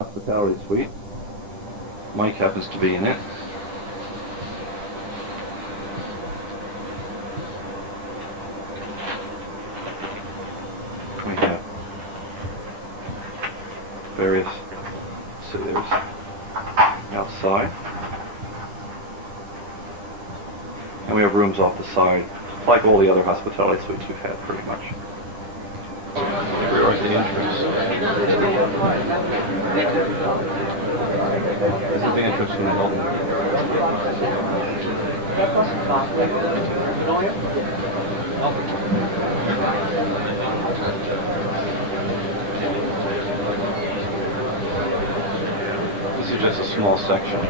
Hospitality suite. Mike happens to be in it. We have various sitters outside, and we have rooms off the side, like all the other hospitality suites we've had, pretty much. Here is the entrance. This is the entrance from the Hilton. This is just a small section.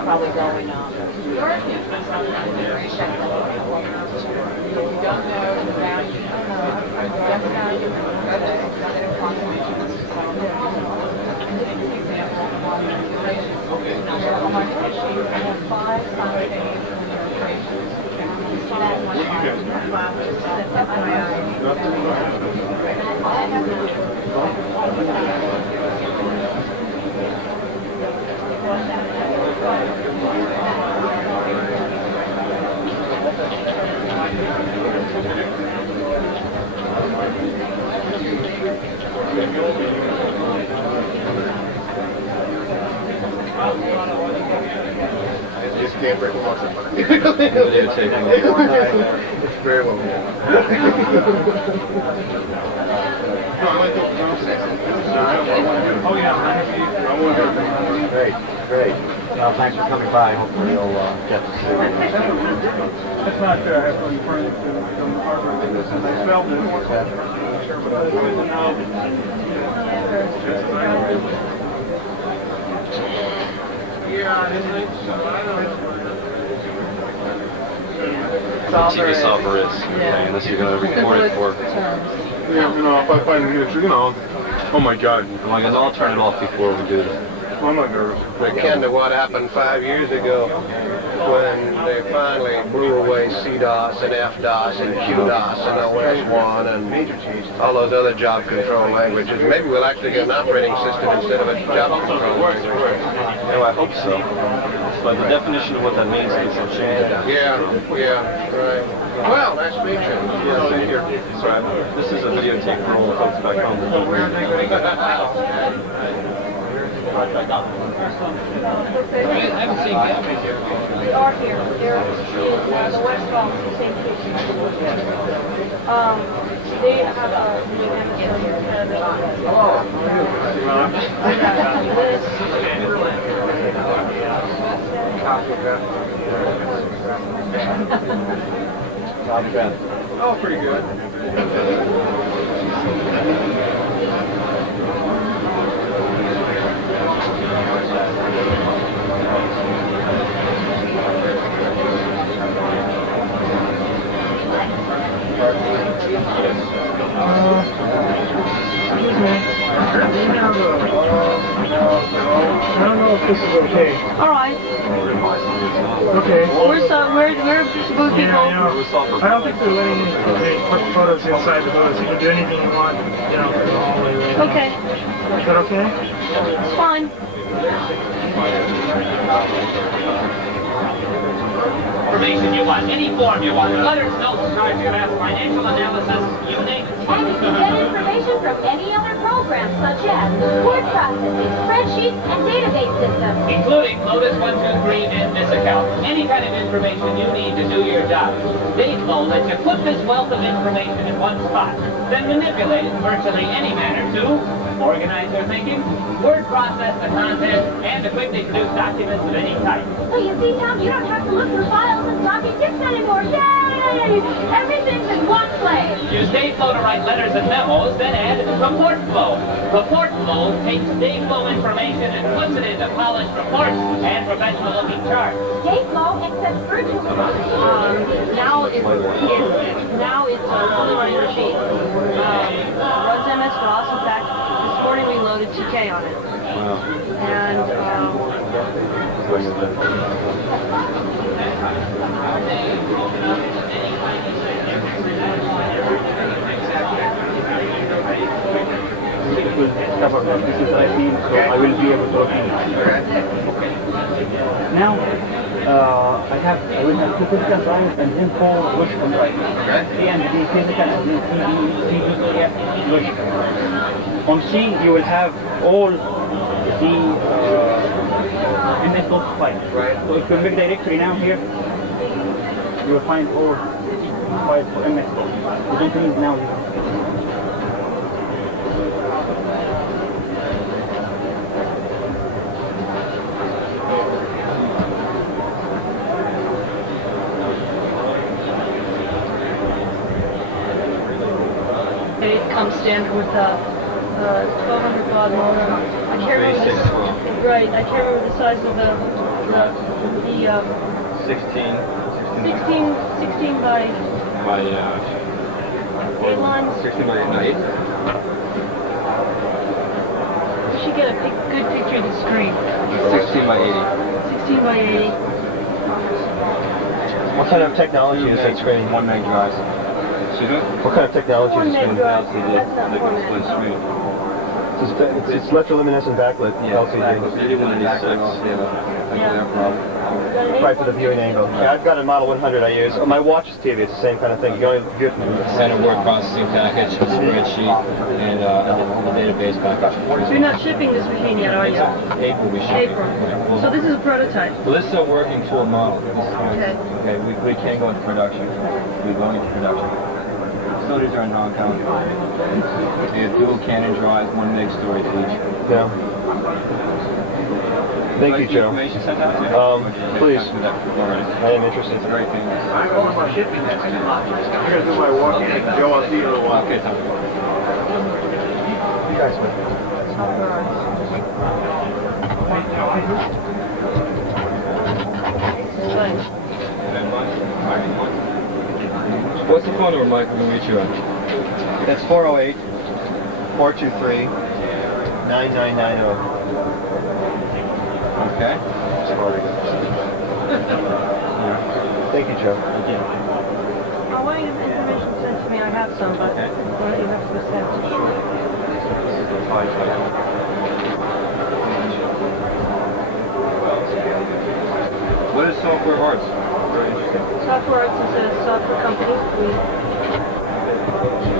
Probably going on. You don't know the value. Just now you're going to Just can't break them off. Videotaping. It's very well done. Oh yeah. Great, great. Well, thanks for coming by. Hopefully you'll get to see it. That's not fair. I have to refer to the hardware thing. I spelled it. But it's good to know. TV solver is. Okay, unless you're going to record it for. Yeah, you know, if I find it, you know. Oh my God. Well, I guess I'll turn it off before we do this. I'm not nervous. Akin to what happened 5 years ago when they finally blew away CDOS and FDOS and QDOS and OS1 and all those other job control languages. Maybe we'll actually get an operating system instead of a job control language. Oh, I hope so. But the definition of what that means is a change. Yeah, right. Well, nice to meet you. Yeah, same here. Sorry, this is a videotape for all the folks back home. I haven't seen them. They are here. They're in the West Bronx, the same kitchen. They have a hello. Oh, pretty good. I don't know if this is okay. All right. Okay. Where's this booth people? I don't think they're letting you put photos inside the booth. You can do anything you want, you know, in the hallway right now. Okay. Is that okay? It's fine. Information you want, any form you want, letters, notes, cards, graphs, financial analysis, you name it. And you can get information from any other programs such as word processing, spreadsheets, and database systems. Including Lotus 123 and this account. Any kind of information you need to do your job. Dave will let you put this wealth of information in one spot, then manipulate it in virtually any manner to organize your thinking, word process the content, and to quickly produce documents of any type. So you see, Tom, you don't have to look through files and floppy disks anymore. Yay! Yay! Everything's in one place. Use Dayflow to write letters and memos, then add report flow. Report flow takes Dayflow information and puts it into polished reports and professional-looking charts. Dayflow accepts virtually nothing. Now it's a fully running machine. Runs MS-DOS. In fact, this morning we loaded TK on it. And it will cover that. This is I feel, so I will be able to look in. Now, I will have two physical drives and then 4 logical drives. C and D physical and then C, D, F logical. On C, you will have all the MS-DOS files. Right. So if you make directory now here, you will find all files for MS-DOS. You don't need now. it comes standard with a 1200 baud motor. I can't remember the, right. I can't remember the size of the 16 by 8 lines. 16 by 8. You should get a good picture of the screen. 16 by 80. 16 by 80. What kind of technology is that screen? 1 meg drives. What kind of technology is the screen? That's not Liquid split screen. It's electroluminescent backlit LCD. Right for the viewing angle. Yeah, I've got a Model 100 I use. My watch's TV, it's the same kind of thing. You can only view it from Standard word processing package, a spreadsheet, and a database package. So you're not shipping this machine yet, are you? April we ship. April. So this is a prototype. Well, this is a working tool model. Okay. Okay, we can't go into production. We're going into production. Facilities are non-countable. They have dual cannon drives, 1 meg storage each. Yeah. Thank you, Joe. Information sent out to you? Please. I I am interested. It's a great thing. I'm going my shipping next. I'm going to do my walk-in. Joe, I'll see you in a little while. Okay, Tom. You guys went. What's the phone number, Mike, we can reach you at? That's 408 423 9990. Okay. Thank you, Joe. I want you to have information sent to me. I have some, but you have to send. What is Software Arts? Software Arts is a software company. We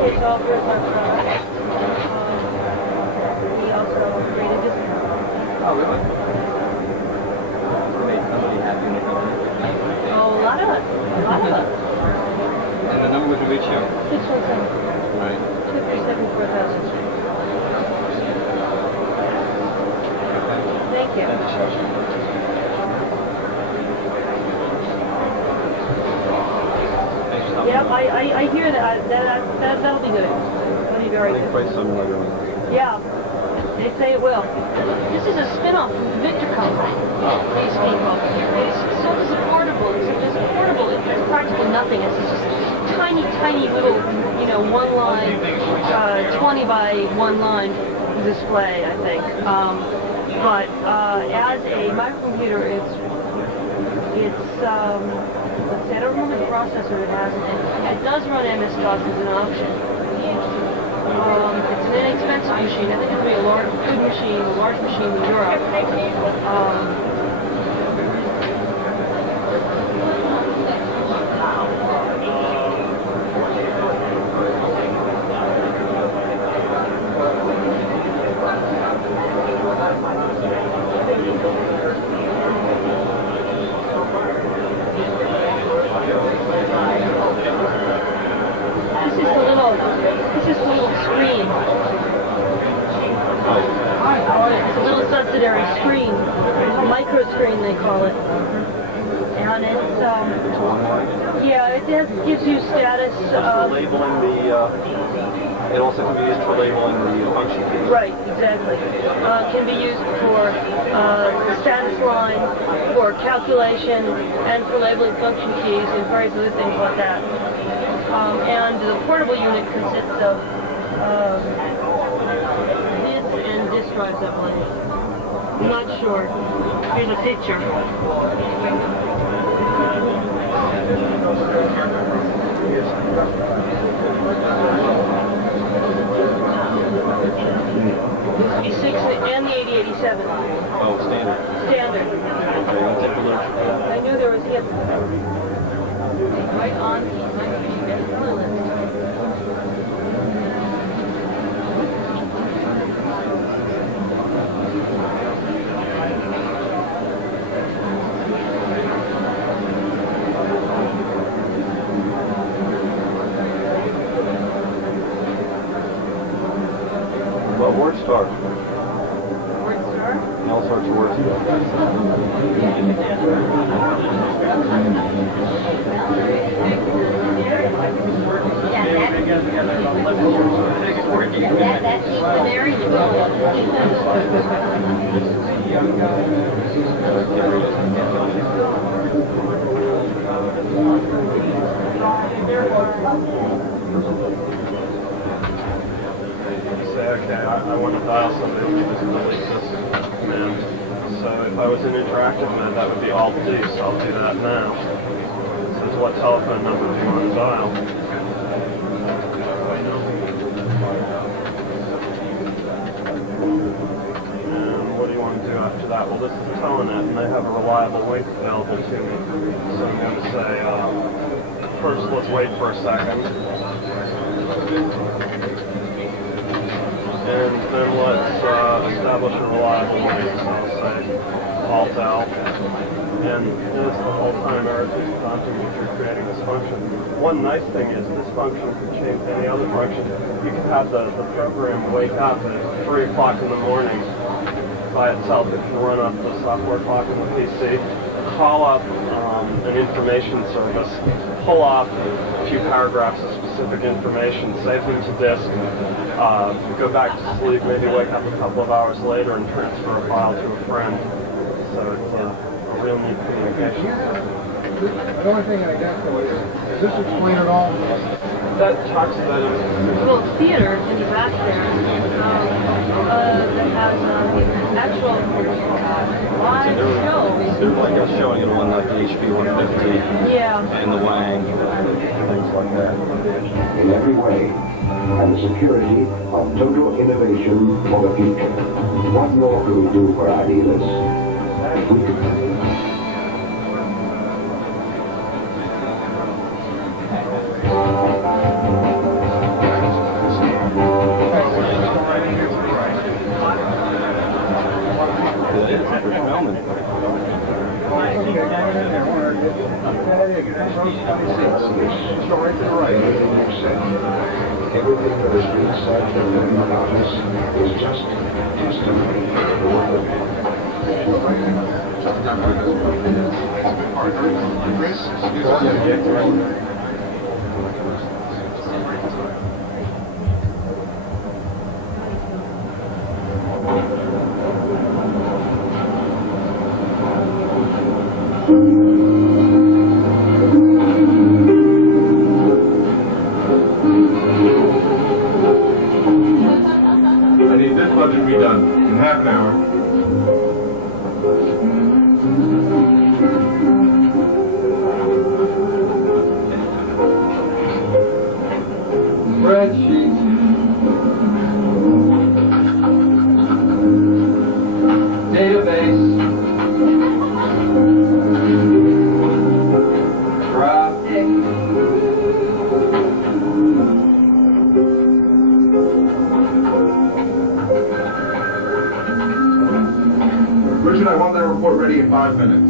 create software, but we also create a discount. Oh, really? Made somebody happy in the company. Oh, a lot of us. And the number would reach you? 617. Right. 237 4000. Thank you. Yep, I hear that. That'll be good. That'll be very good. Yeah, they say it will. This is a spin-off from the Victor Company. These people. It's so portable. It's portable. It's practically nothing. It's just tiny, tiny little, 1 line, 20 by 1 line display, I think. But as a microcomputer, it's let's see, I don't remember the processor it has. It does run MS-DOS as an option. It's an inexpensive machine. I think it'll be a good machine, a large machine in Europe. This is the little screen. It's a little subsidiary screen, micro screen they call it. And it's Yeah, it gives you status. Labeling the. It also can be used for labeling the function keys. Right, exactly. Can be used for the status line, for calculation, and for labeling function keys and various other things like that. And the portable unit consists of vids and disk drives, I believe. I'm not sure. Here's a picture. The 6 and the 8087. Oh, standard. Standard. Okay, I'll take a look. I knew there was hip. Right on the list. Well, WordStar. WordStar? And all sorts of words. That keeps the very Say, okay, I want to dial somebody to just delete this command. So if I was in interactive mode, that would be Alt-D, so I'll do that now. So what telephone number do you want to dial? And what do you want to do after that? Well, this is Telenet, and they have a reliable wait available to me. So I'm going to say, first let's wait for a second. And then let's establish a reliable wait. So I'll say Alt-L. And notice the whole time Eric is prompting me through creating this function. One nice thing is this function can change any other function. You can have the program wake up at 3 o'clock in the morning by itself. It can run up the software clock in the PC, call up an information service, pull off a few paragraphs of specific information, save them to disk, go back to sleep, maybe wake up a couple of hours later and transfer a file to a friend. So it's a real neat communication. The only thing I got though is this explain it all? That talks about it. Well, theater in the back there that has actual live shows. They're like us showing it on like the HP 150 Yeah. and the Wang, things like that. In every way, and the security of total innovation for the future. What more can we do for our dealers? We could everything makes sense. Everything that has been said and written about us is just testimony to the word of God. I need this much to be done in half an hour. Spreadsheet. Database. Graphic. Richard, I want that report ready in 5 minutes.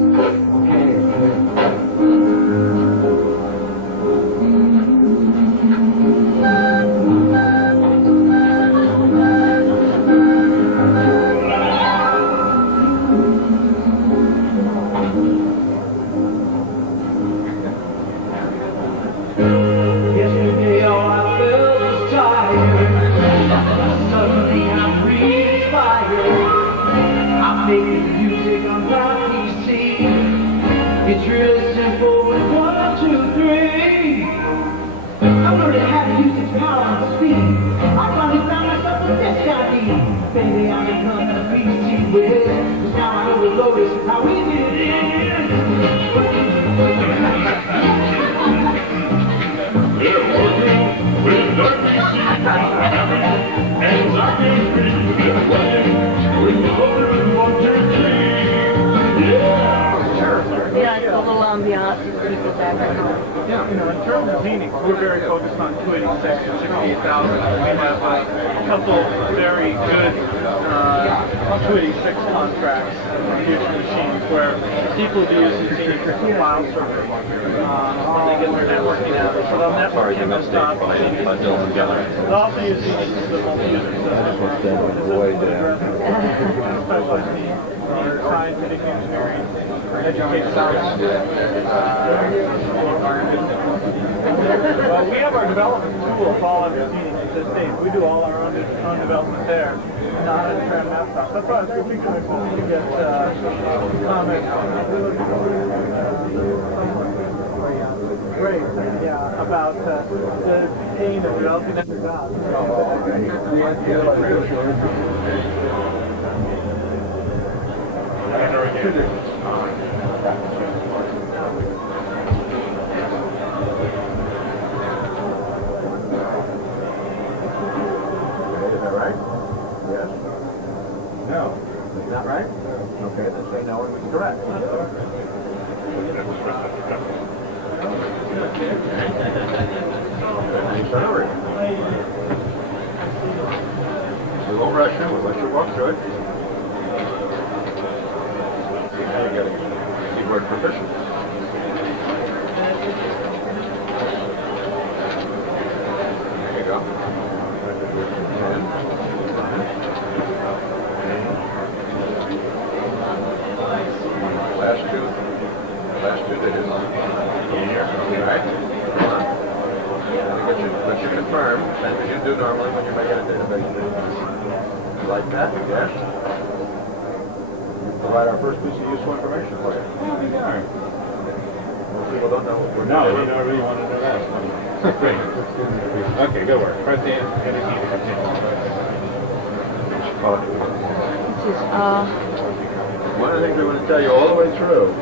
making music on my PC. It's really simple with 1, 2, 3. I learned how to use its power and speed. I finally found myself a disc ID. Baby, I'm becoming a PC whiz. Cause now I know the Lotus how easy it is. They're working with the PC and Zachary they're working with the Lotus 1, 2, 3. Yeah! Yeah, it's a little ambiance with people back at home. Yeah, you know, in terms of meaning, we're very focused on 286 and 68,000. We have a couple very good 286 contracts on future machines where people do use the Xenia crystal file server when they get their networking out. So they'll network in the stop. They'll also use the multi-user system. Specialized needs, scientific engineering, education science. Well, we have our development tool all under Xenia at this stage. We do all our own development there, not at Tram Laptop. That's why I was hoping to get comments. Great, yeah, about the pain of developing under God. Not right? Okay, then say no and we can correct. We won't rush you, we'll let you walk through it. Now you're getting keyboard proficient. There you go. Last two digits. Right? Let you confirm, same as you do normally when you make a database. Like that, yes. Provide our first piece of useful information for you. Most people don't know what we're doing. No, we don't really want to know that. Great. Okay, good work. Press the key to continue. This is, one of the things we want to tell you all the way through.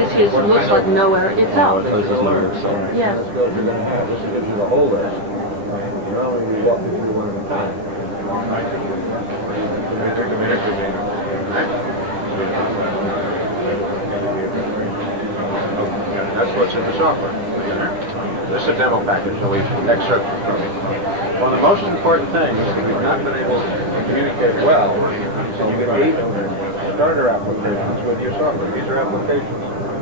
this is, looks like nowhere. It's out. This is nowhere, sorry. Yeah. Let's go, you're going to have, this gives you the whole list. You know, when you walk through one at a time. That's what's in the software. This is a demo package, so we excerpt from it. One of the most important things is that we've not been able to communicate well, so you can even starter applications with your software. These are applications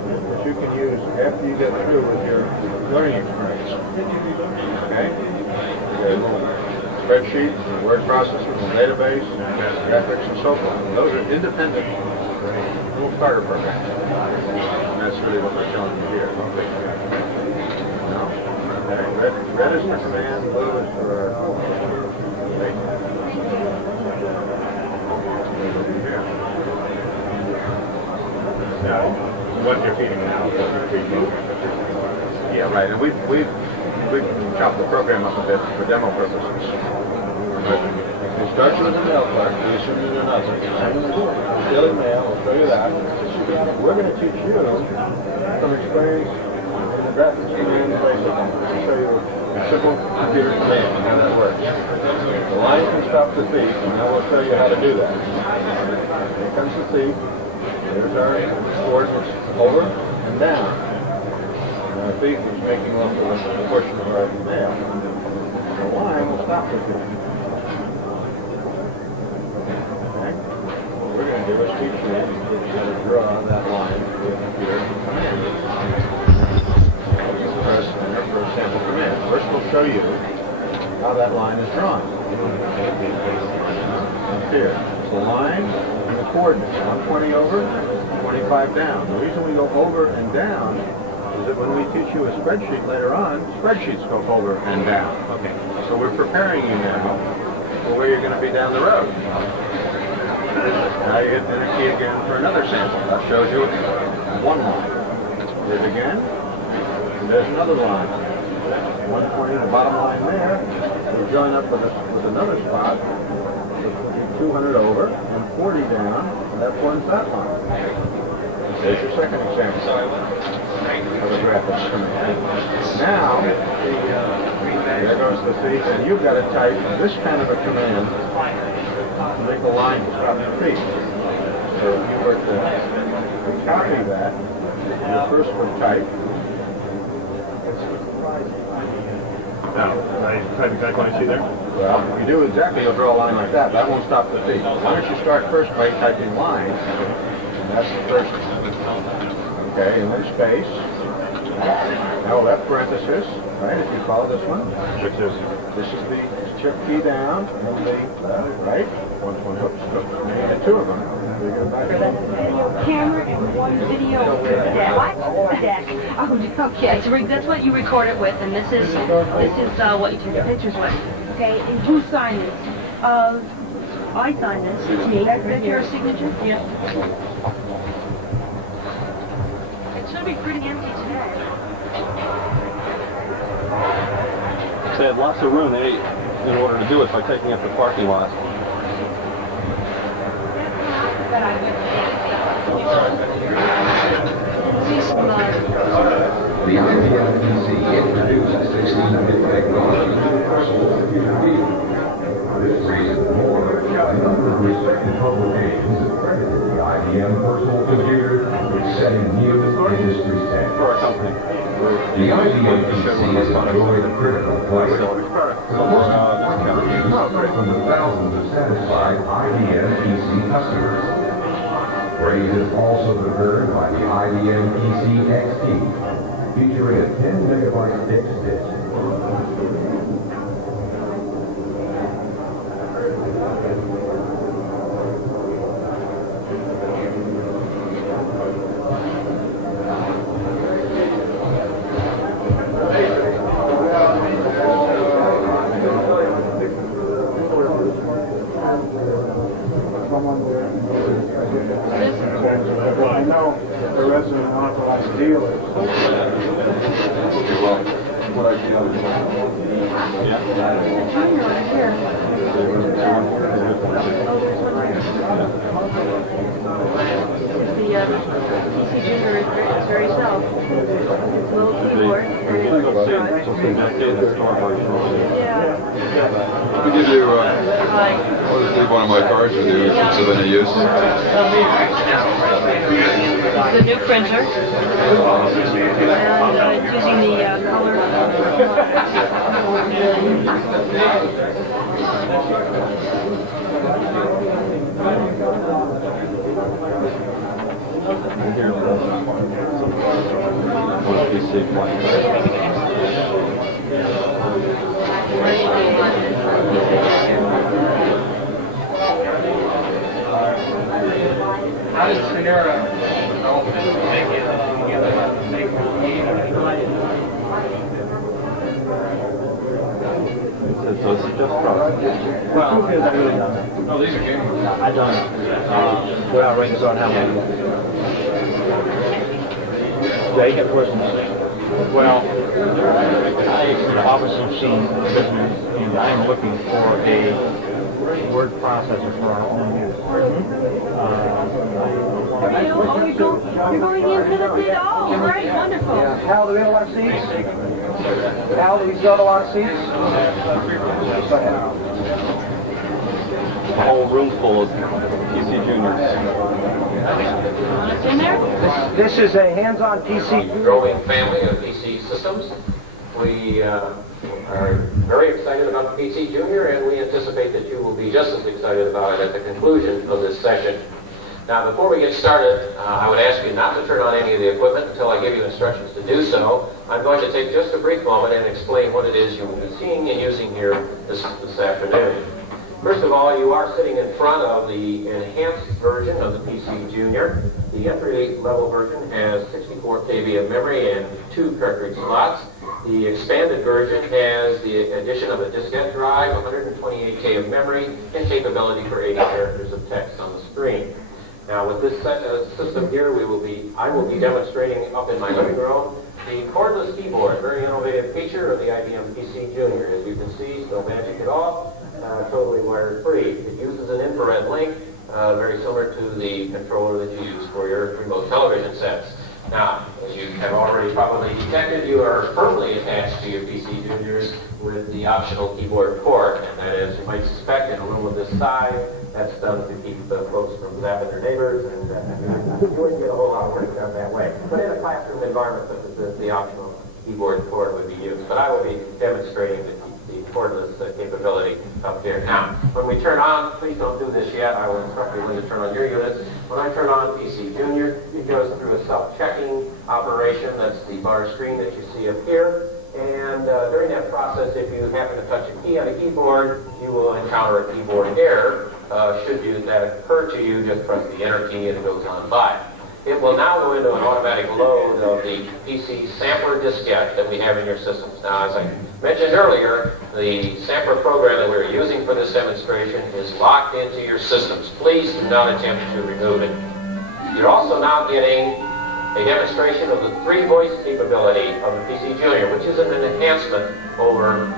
that you can use after you get through with your learning experience. Okay? Spreadsheets, word processors, database, graphics, and so forth. And those are independent little starter programs. And that's really what we're showing you here. No. Okay. Red is for command, blue is for What you're feeding now is what you're feeding. Yeah, right. And we've chopped the program up a bit for demo purposes. It starts with a mail clerk. We assume you do nothing. Still in mail. We'll show you that. We're going to teach you some experience in the graphics command basic. We'll show you a simple computer command and how that works. The line can stop the thief, and now we'll show you how to do that. Here comes the thief. There's our coordinates over and down. And our thief is making off with a portion of our mail. The line will stop the thief. Okay? What we're going to do is teach you how to draw that line with a computer command. Press enter for a sample command. First we'll show you how that line is drawn. Here, the line and the coordinates. 120 over, 25 down. The reason we go over and down is that when we teach you a spreadsheet later on, spreadsheets go over and down. Okay. So we're preparing you now for where you're going to be down the road. Now you hit enter key again for another sample. That shows you one line. Hit it again, and there's another line. 120, the bottom line there, will join up with another spot. 200 over and 40 down, and that forms that line. There's your second example of a graphics command. Now, there goes the feet, and you've got to type this kind of a command to make the line stop the feet. So if you were to copy that, you first would type. Now, I type exactly what I see there? Well, if you do exactly, you'll draw a line like that. That won't stop the feet. Why don't you start first by typing lines? That's the first one. Okay, and then space. Now left parenthesis, right, if you follow this one. Which is? This is the shift key down, and the left, right. 120, oops, and two of them. We go back So that's a video camera and one video deck. What? Deck. Oh, okay. That's what you record it with, and this is what you take the pictures with. Okay, and who signed this? I signed this. It's me. That's your signature? Yeah. It's going to be pretty empty today. They had lots of room in order to do it by taking up the parking lot. The IBM PC introduced 16-bit technology to the personal computer field. This reason more, a number of respected publications have credited the IBM personal computer with setting new industry standards. The IBM PC has enjoyed a critical place. The most important from the thousands of satisfied IBM PC customers. Praise is also earned by the IBM PC XT, featuring a 10-megabyte fixed disk. I know the resident authorized dealer. What I see on the Junior right here. This is the PC Junior is very self. It's a little keyboard. Let me give you, I'll just leave one of my cards with you if it's of any use. The new printer. And it's using the color. Here, one PC blank. How does Sierra make it So it's just process. Well, I really don't. No, these are gaming. I don't. Without writing down how many. They get working. Well, I obviously seen business, and I'm looking for a word processor for our own use. You're going into the theater. Oh, great, wonderful. Hal, do we have a lot of seats? Hal, do we still have a lot of seats? A whole room full of PC Juniors. It's in there? This is a hands-on PC. Growing family of PC systems. We are very excited about the PC Junior, and we anticipate that you will be just as excited about it at the conclusion of this session. Now, before we get started, I would ask you not to turn on any of the equipment until I give you instructions to do so. I'm going to take just a brief moment and explain what it is you will be seeing and using here this afternoon. First of all, you are sitting in front of the enhanced version of the PC Junior. The entry-level version has 64 KB of memory and 2 cartridge slots. The expanded version has the addition of a diskette drive, 128K of memory, and capability for 80 characters of text on the screen. Now with this system here, I will be demonstrating up in my living room the cordless keyboard, very innovative feature of the IBM PC Junior. As you can see, no magic at all, totally wire-free. It uses an infrared link, very similar to the controller that you use for your remote television sets. Now, as you have already probably detected, you are firmly attached to your PC Juniors with the optional keyboard cord, and that, as you might suspect, in a room of this size, that's done to keep the folks from zapping their neighbors, and you wouldn't get a whole lot of work done that way. But in a classroom environment, such as this, the optional keyboard cord would be used. But I will be demonstrating the cordless capability up here. Now, when we turn on, please don't do this yet, I will instruct you when to turn on your units. When I turn on PC Junior, it goes through a self-checking operation. That's the bar screen that you see up here. And during that process, if you happen to touch a key on a keyboard, you will encounter a keyboard error. Should that occur to you, just press the enter key and it goes on by. It will now go into an automatic load of the PC sampler diskette that we have in your systems. Now, as I mentioned earlier, the sampler program that we're using for this demonstration is locked into your systems. Please do not attempt to remove it. You're also now getting a demonstration of the 3-voice capability of the PC Junior, which is an enhancement over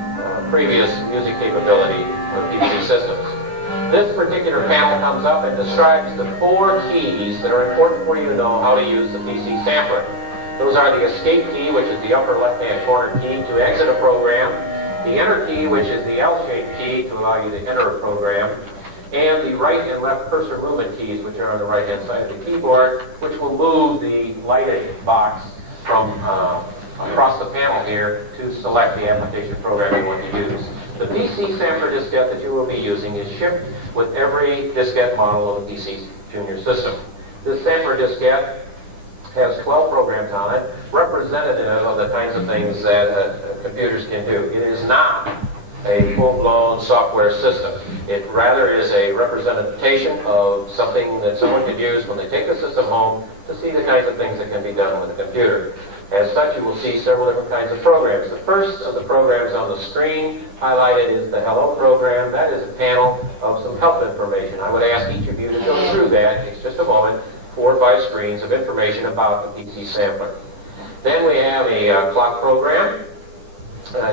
previous music capability of PC systems. This particular panel comes up and describes the 4 keys that are important for you to know how to use the PC sampler. Those are the escape key, which is the upper left-hand corner key to exit a program, the enter key, which is the L-shaped key to allow you to enter a program, and the right and left cursor movement keys, which are on the right-hand side of the keyboard, which will move the lighted box from across the panel here to select the application program you want to use. The PC sampler diskette that you will be using is shipped with every diskette model of the PC Junior system. This sampler diskette has 12 programs on it, representative of the kinds of things that computers can do. It is not a full-blown software system. It rather is a representation of something that someone could use when they take the system home to see the kinds of things that can be done with a computer. As such, you will see several different kinds of programs. The first of the programs on the screen highlighted is the Hello program. That is a panel of some help information. I would ask each of you to go through that. It's just a moment. 4 or 5 screens of information about the PC sampler. Then we have a clock program.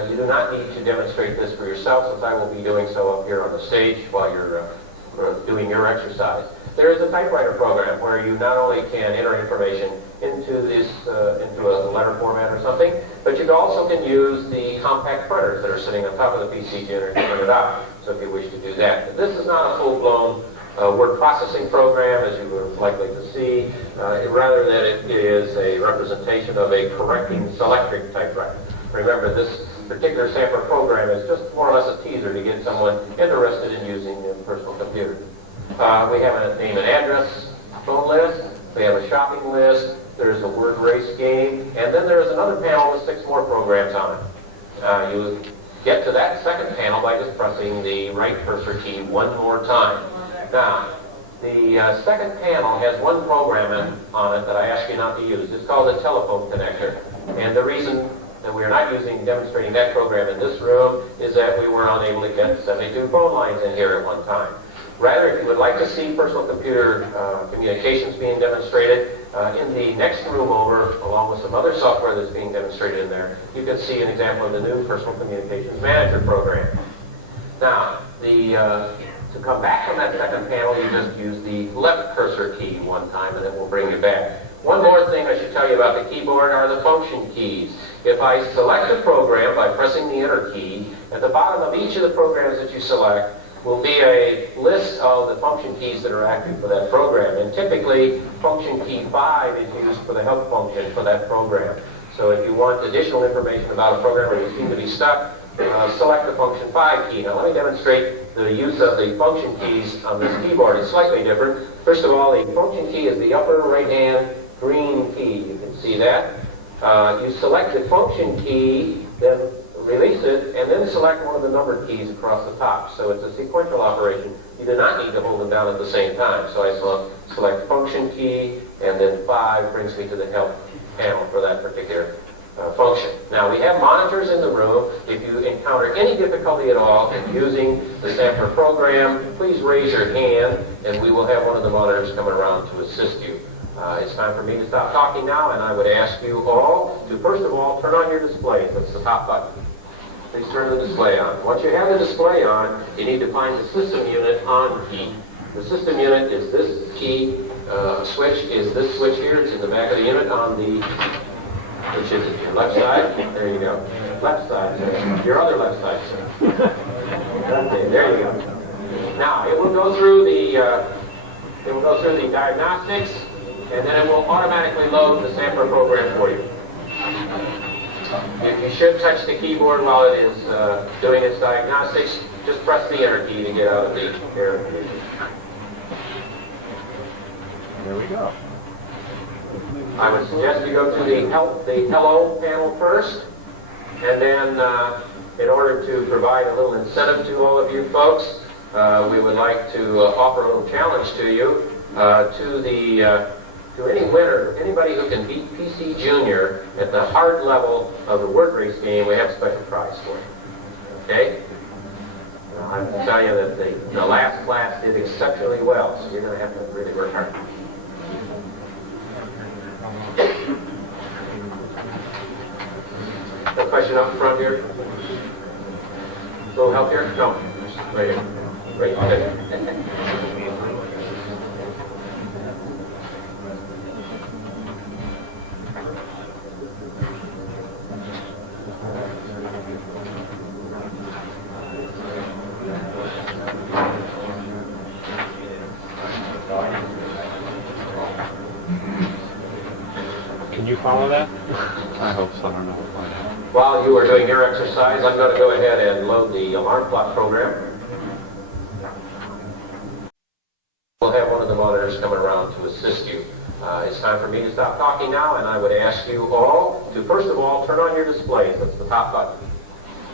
You do not need to demonstrate this for yourself, since I will be doing so up here on the stage while you're doing your exercise. There is a typewriter program where you not only can enter information into into a letter format or something, but you also can use the compact printers that are sitting on top of the PC Junior to print it out, so if you wish to do that. But this is not a full-blown word processing program, as you were likely to see, rather than it is a representation of a correcting selectric typewriter. Remember, this particular sampler program is just more or less a teaser to get someone interested in using a personal computer. We have a name and address phone list, we have a shopping list, there's a word race game, and then there's another panel with 6 more programs on it. You get to that second panel by just pressing the right cursor key one more time. Now, the second panel has one program on it that I ask you not to use. It's called a telephone connector. And the reason that we are not demonstrating that program in this room is that we were unable to get 72 phone lines in here at one time. Rather, if you would like to see personal computer communications being demonstrated, in the next room over, along with some other software that's being demonstrated in there, you can see an example of the new Personal Communications Manager program. Now, to come back from that second panel, you just use the left cursor key one time, and it will bring you back. One more thing I should tell you about the keyboard are the function keys. If I select a program by pressing the enter key, at the bottom of each of the programs that you select will be a list of the function keys that are active for that program. And typically, function key 5 is used for the help function for that program. So if you want additional information about a program or you seem to be stuck, select the function 5 key. Now let me demonstrate the use of the function keys on this keyboard. It's slightly different. First of all, the function key is the upper right-hand green key. You can see that. You select the function key, then release it, and then select one of the numbered keys across the top. So it's a sequential operation. You do not need to hold them down at the same time. So I select function key, and then 5 brings me to the help panel for that particular function. Now, we have monitors in the room. If you encounter any difficulty at all in using the sampler program, please raise your hand, and we will have one of the monitors come around to assist you. It's time for me to stop talking now, and I would ask you all to, first of all, turn on your displays. That's the top button. Please turn the display on. Once you have the display on, you need to find the system unit on key. The system unit is this key. Switch is this switch here. It's in the back of the unit on the, which is it, your left side? There you go. Left side, sir. Your other left side, sir. Okay, there you go. Now, it will go through the diagnostics, and then it will automatically load the sampler program for you. You should touch the keyboard while it is doing its diagnostics. Just press the enter key to get out of the error condition. There we go. I would suggest you go to the hello panel first, and then in order to provide a little incentive to all of you folks, we would like to offer a little challenge to you, to any winner, anybody who can beat PC Junior at the hard level of the word race game. We have a special prize for you. Okay? Now, I can tell you that the last class did exceptionally well, so you're going to have to really work hard. A question up front here? A little help here? No. Right here. Right there. Can you follow that? I hope so. I don't know. While you are doing your exercise, I'm going to go ahead and load the alarm clock program. We'll have one of the monitors coming around to assist you. It's time for me to stop talking now, and I would ask you all to, first of all, turn on your displays. That's the top button.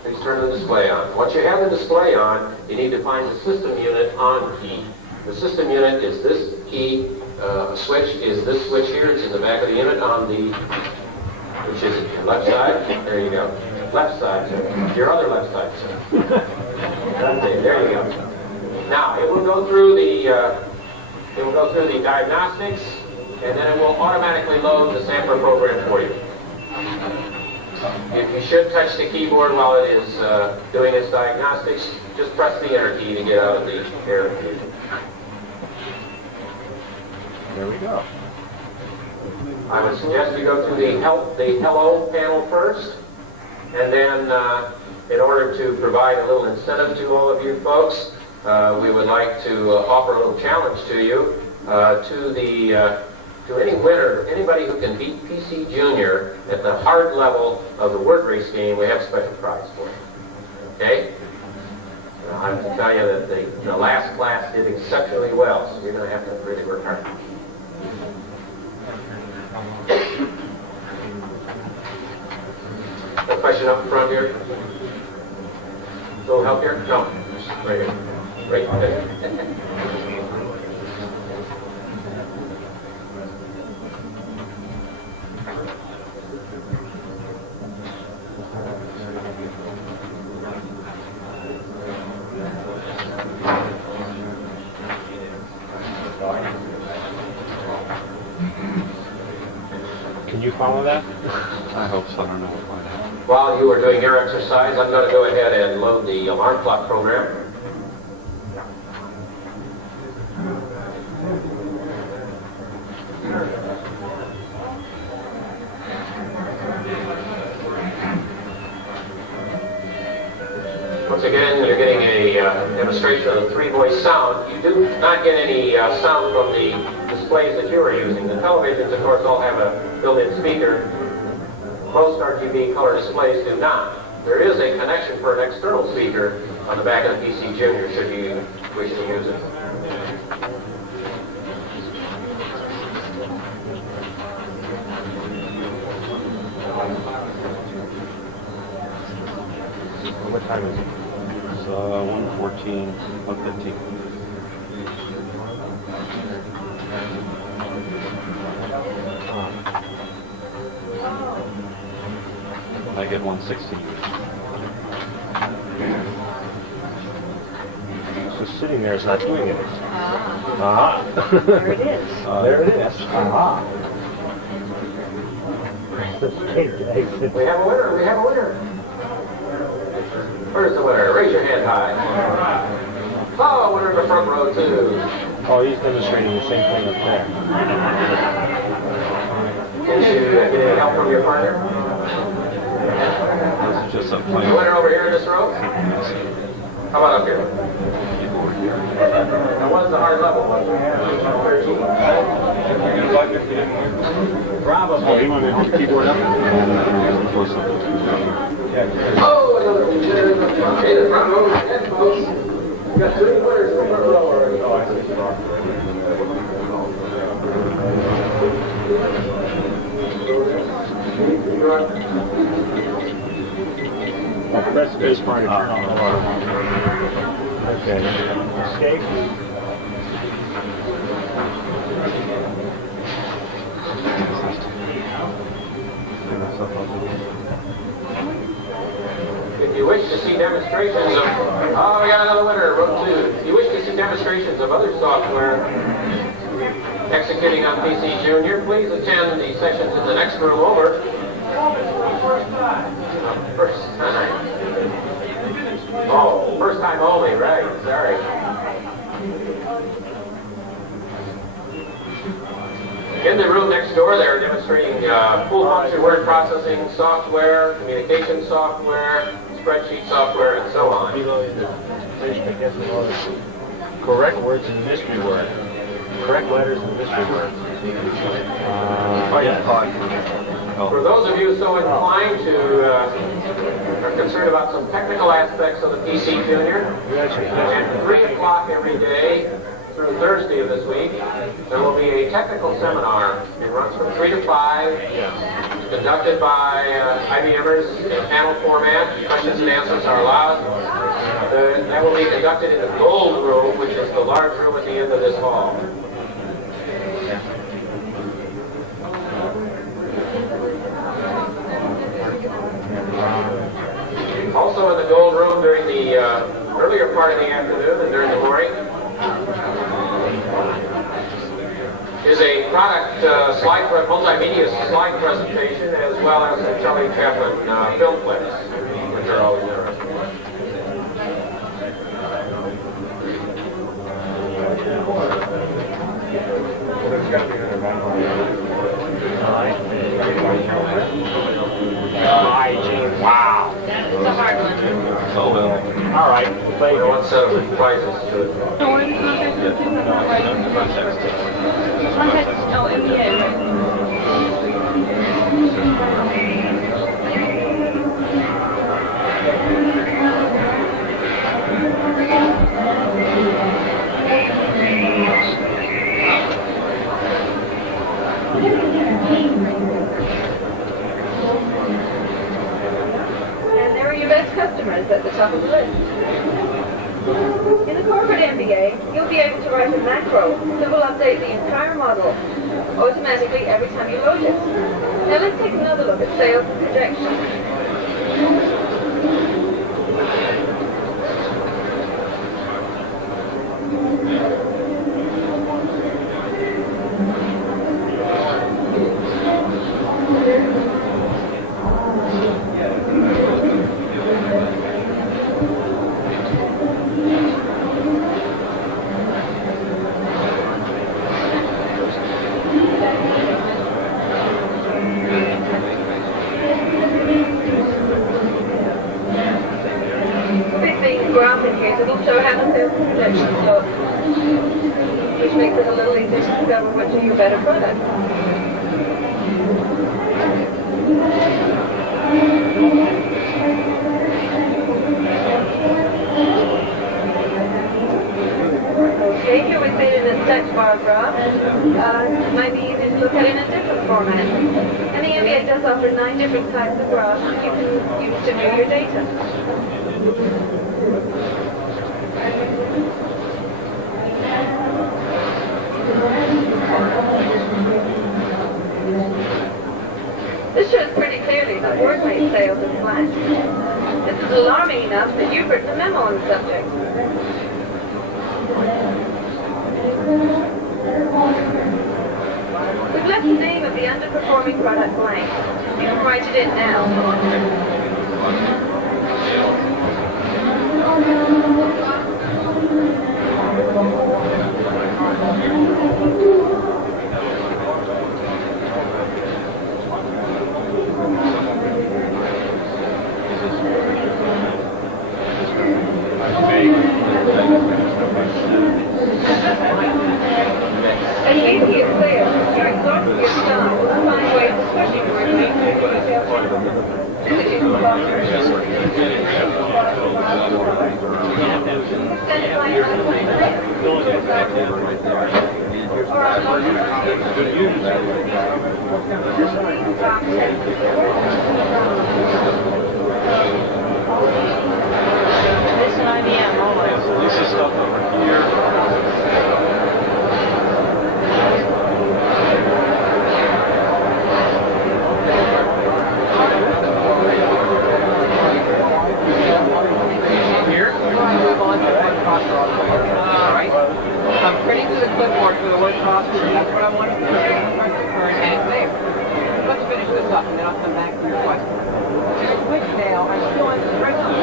Please turn the display on. Once you have the display on, you need to find the system unit on key. The system unit is this key. Switch is this switch here. It's in the back of the unit on the, which is it, your left side? There you go. Left side, sir. Your other left side, sir. Okay, there you go. Now, it will go through the diagnostics, and then it will automatically load the sampler program for you. You should touch the keyboard while it is doing its diagnostics. Just press the enter key to get out of the error condition. There we go. I would suggest you go to the hello panel first, and then in order to provide a little incentive to all of you folks, we would like to offer a little challenge to you, to any winner, anybody who can beat PC Junior at the hard level of the word race game. We have a special prize for you. Okay? Now, I can tell you that the last class did exceptionally well, so you're going to have to really work hard. A question up front here? A little help here? No. Right here. Right there. Can you follow that? I hope so. I don't know. While you are doing your exercise, I'm going to go ahead and load the alarm clock program. Once again, you're getting a demonstration of the three-voice sound. You do not get any sound from the displays that you are using. The televisions, of course, all have a built-in speaker. Most RGB color displays do not. There is a connection for an external speaker on the back of the PC Junior, should you wish to use it. What time is it? It's 1:14, 1:15. get 160. So sitting there is not doing anything. Ah. There it is. There it is. Aha. We have a winner. We have a winner. Where's the winner? Raise your hand high. Oh, winner in the front row too. Oh, he's demonstrating the same thing up there. Can you get any help from your partner? This is just a The plain winner over here in this row? How about up here? keyboard here. Now, what's the hard level? 13. Bravo. Oh, you want to put the keyboard up? Oh, another winner in the front. Hey, the front row again, folks. We got 2 winners in the front row already. Oh, I see. Press the base bar to turn on the water. Okay. Escape. If you wish to see demonstrations of... Oh, we got another winner, row 2. If you wish to see demonstrations of other software executing on PC Junior, please attend the sessions in the next room over. First time. Oh, first time only, right, sorry. In the room next door, they're demonstrating full function word processing software, communication software, spreadsheet software, and so on. Correct words in the mystery word. Correct letters in the mystery word. For those of you so inclined to are concerned about some technical aspects of the PC Junior, at 3 o'clock every day through Thursday of this week, there will be a technical seminar. It runs from 3 to 5. It's conducted by IBMers in panel format. Questions and answers are allowed. That will be conducted in the gold room, which is the large room at the end of this hall. Also in the gold room during the earlier part of the afternoon and during the morning is a product multimedia slide presentation, as well as the Charlie Chaplin film clips, which are always interesting. Wow. That's the hard one. Oh, well. All right. We want set of prizes to it. So what are the contacts with him about writing? Contacts, oh, MBA, right? And there are your best customers at the top of the list. In the corporate MBA, you'll be able to write a macro that will update the entire model automatically every time you load it. Now let's take another look at sales and projection. Graph in here, so it'll show how the sales and projections look, which makes it a little easier to discover which are your better products. Okay, here we see it in a stacked bar graph. It might be easier to look at it in a different format. And the MBA does offer 9 different types of graphs you can use to view your data. This shows pretty clearly that word-based sales is flat product blank. You can write it in now. And you need to get clear. You're exhausted your time. Find ways, especially for a team, to do yourself. This is an IBM, always. So this is stuff over here. I'm printing to the clipboard for the word processor. That's what I want to do. And it's there. Let's finish this up, and then I'll come back to your question. To the quick now, I'm still on the spreadsheet,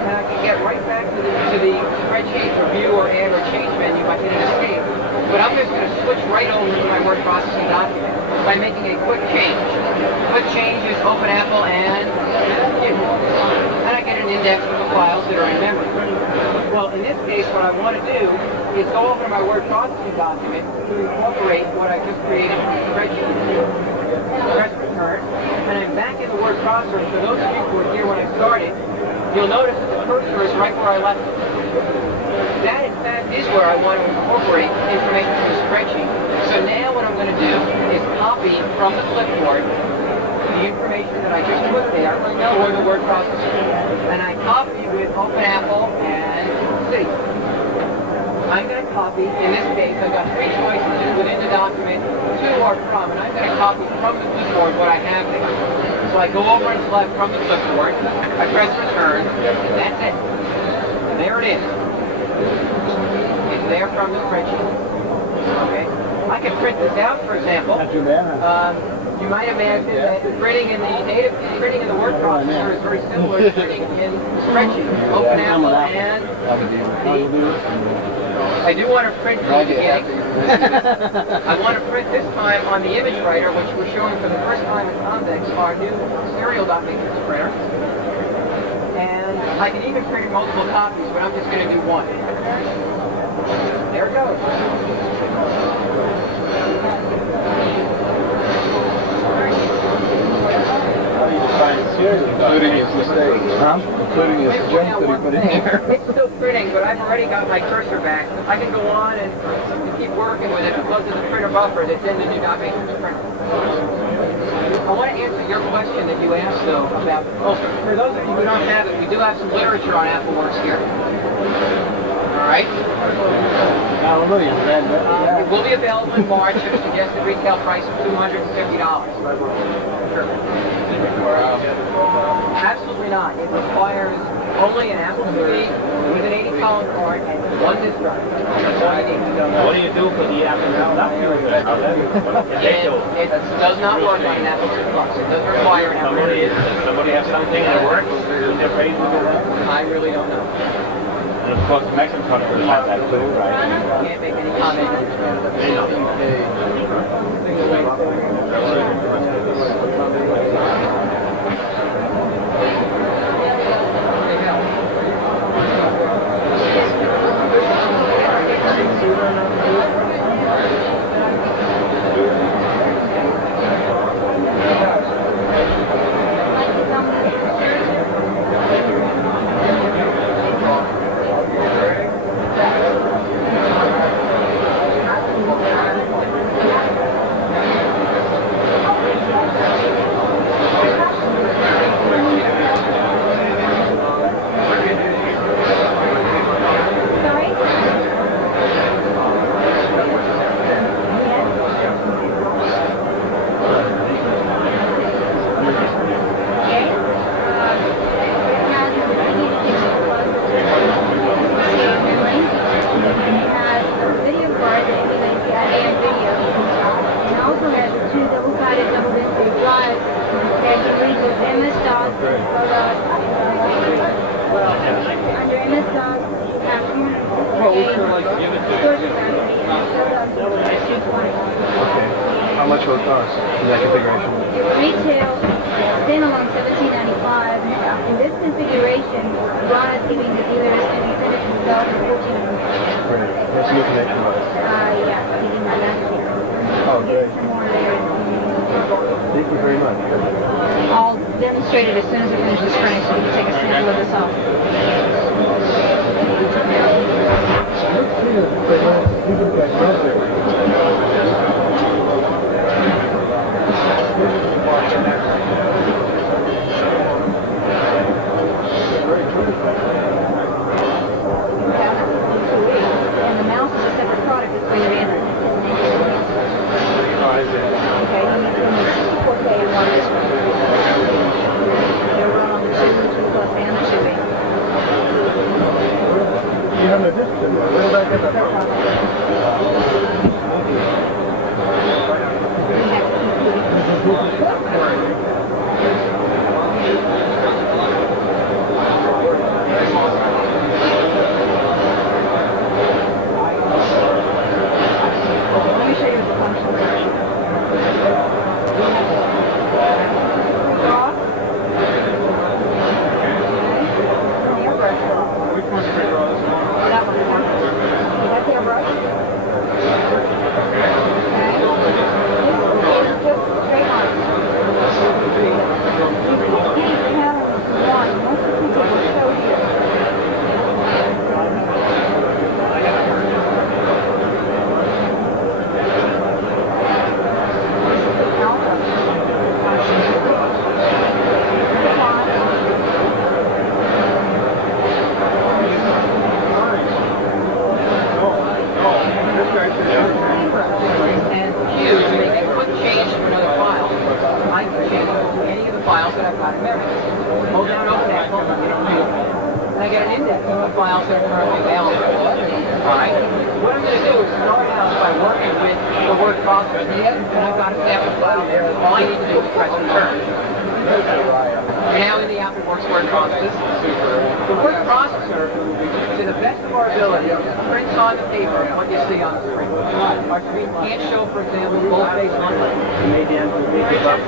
and I can get right back to the spreadsheet review or add or change menu by hitting escape. But I'm just going to switch right over to my word processing document by making a quick change. Quick change is open Apple and I get an index of the files that are in memory. Well, in this case, what I want to do is go over to my word processing document to incorporate what I just created from the spreadsheet. Press return, and I'm back in the word processor. For those of you who were here when I started, you'll notice that the cursor is right where I left it. That, in fact, is where I want to incorporate information from the spreadsheet. So now what I'm going to do is copy from the clipboard the information that I just put there for the word processor. And I copy with Open Apple and C. I'm going to copy, in this case, I've got three choices within the document, two are from, and I'm going to copy from the clipboard what I have there. So I go over and select from the clipboard, I press return, and that's it. And there it is. It's there from the spreadsheet. Okay? I can print this out, for example. You might imagine that printing in the word processor is very similar to printing in the spreadsheet. Open Apple and I do want to print from the beginning. I want to print this time on the image writer, which we're showing for the first time in COMDEX, our new serial document printer. And I can even print multiple copies, but I'm just going to do one. There it goes. Including his mistake. Including his junk that he put in there. It's still printing, but I've already got my cursor back. I can go on and keep working with it because of the printer buffer that's in the new document printer. I want to answer your question that you asked, though, about... Oh, for those of you who don't have it, we do have some literature on AppleWorks here. All right? Hallelujah. It will be available in March at a suggested retail price of $250. Absolutely not. It requires only an Apple TV with an 80-column card and one disk drive. That's all I need. What do you do for the Apple stuff? It does not work on an Apple II Plus. It does require an Apple TV. Does somebody have something that works? I really don't know. And of course, the Mexican country will have that too, right? Can't make any comment. great. Under MS-DOS, Well, we could like give it to you. Okay. How much will it cost in that configuration? Retail, standalone $17.95. In this configuration, Ron is giving the dealers to be finished himself for $1,400. Great. What's the new connection was? Yeah, taking my last year. Oh, great. Some more there. Thank you very much. I'll demonstrate it as soon as I finish this printing, so you can take a sample of this off. And the mouse is a separate product that's for your internet. Oh, I see. Okay, you need to 4K and one this one. They'll run on the 2 plus and the 2.8. You have no disc in there. Where did I get that from? Let me show you the function. Draw. Which one's for draw this one? That one. That's your brush. Okay. This is just straight lines. You pick any pattern you want. Most of the people will show you. And Q to make a quick change to another file. I can change any of the files that I've got in memory. Hold down Open Apple, and I get an index of the files that are currently available. Alright? What I'm going to do is start out by working with the word processor, and I've got a sample file there. All I need to do is press return. We're now in the AppleWorks word processor. The word processor, to the best of our ability, prints on the paper what you see on the screen. Our screen can't show, for example, bold-face online. Maybe I'm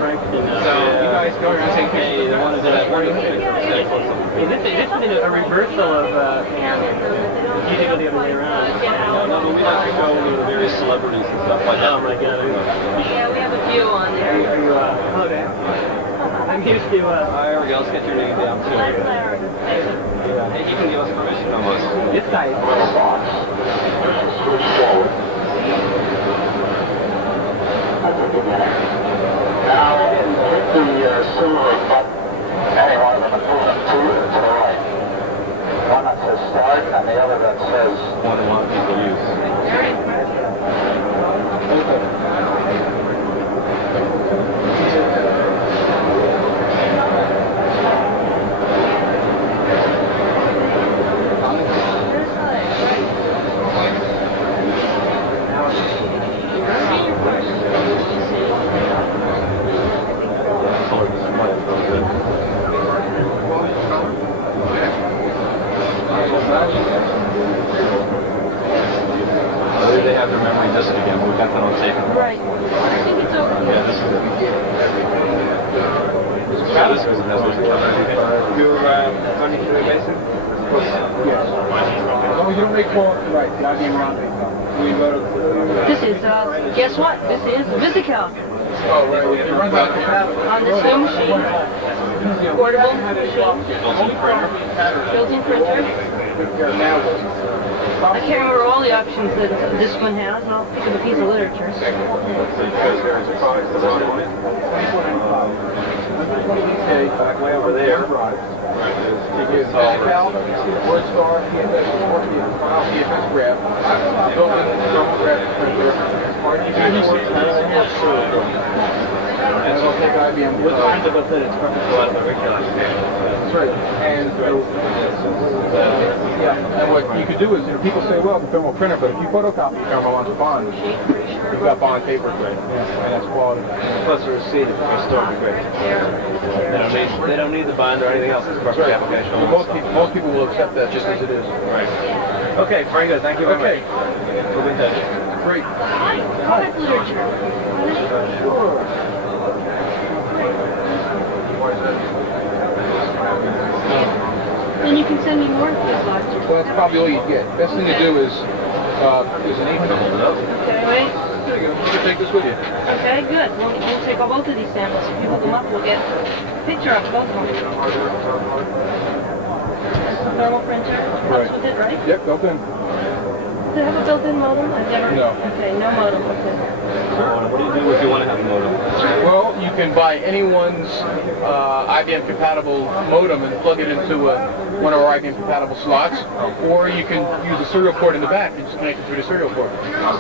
Frank. So you guys go around saying, hey, the ones that have already This is a reversal of you go the other way around. No, but we like to go with various celebrities and stuff like that. Oh my god. Yeah, we have a few on there. Are you hello there. I'm used to There we go, let's get your name down too. Yeah. Hey, you can give us permission almost. This side. Now hit the silver button. Any one of them and move them to the right. One that says start and the other that says One a lot of people use. They have their memory disk again, but we got that on tape. Right. I think it's over here. Yeah, this is it. This is it. You're running through a basin? Yes. Oh, you don't make call right. The IBM round we go to This is, guess what? This is the VisiCalc. Oh, right. It runs out On this new machine. Portable machine. Built-in printer. I can't remember all the options that this one has, and I'll pick up a piece of literature. Because there's a product that's on it. Okay, back way over there. You get Word Star, PFS grab, built-in graphic printer. And so I'll take IBM. With the printer built in, it's perfect to go out of the regular. That's right. And yeah, and what you could do is, people say, well, the thermal printer, but if you photocopy your thermal onto bond, you've got bond paper grade, and that's quality. Plus, the receipt is historically great. They don't need the bond or anything else. It's perfect application. Well, most people will accept that just as it is. Right. Okay, very good. Thank you very much. We'll be in touch. Great. Product literature. Sure. Then you can send me more of these lectures. Well, that's probably all you get. Best thing to do is, there's an 800. Okay, wait. There you go. You can take this with you. Okay, good. We'll take both of these samples. If you hold them up, we'll get a picture of both of them. That's the thermal printer. Comes with it, right? Yep, built in. Does it have a built-in modem? I've never... No. Okay, no modem. Okay. What do you do if you want to have a modem? Well, you can buy anyone's IBM compatible modem and plug it into one of our IBM compatible slots, or you can use a serial port in the back and just connect it through the serial port.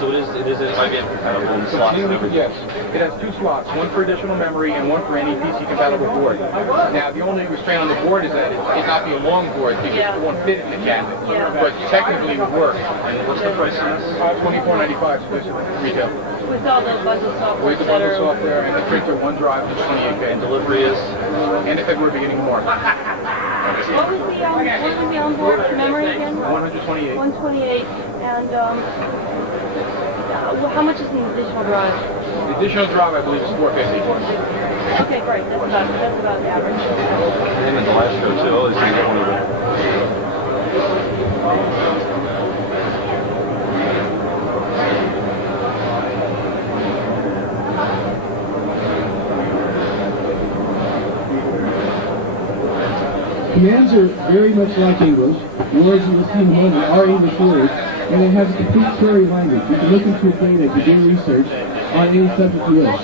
So it is an IBM compatible in the slots and everything? Yes. It has two slots, one for additional memory and one for any PC compatible board. Now, the only restraint on the board is that it not be a long board because it won't fit in the cabinet. But technically it would work. And what's the price on this? $24.95 retail. With all the bundle software. With the bundle software and the printer, one drive, just 28K. And delivery is? End of February, beginning of March. What was the onboard memory again? 128. 128. And how much is an additional drive? The additional drive, I believe, is $450. Okay, great. That's about the average. And at the last show too, always one of the. Commands are very much like English. Words you will see in a moment are English words, and it has a complete query language. You can look into its data to do research on any subject you wish.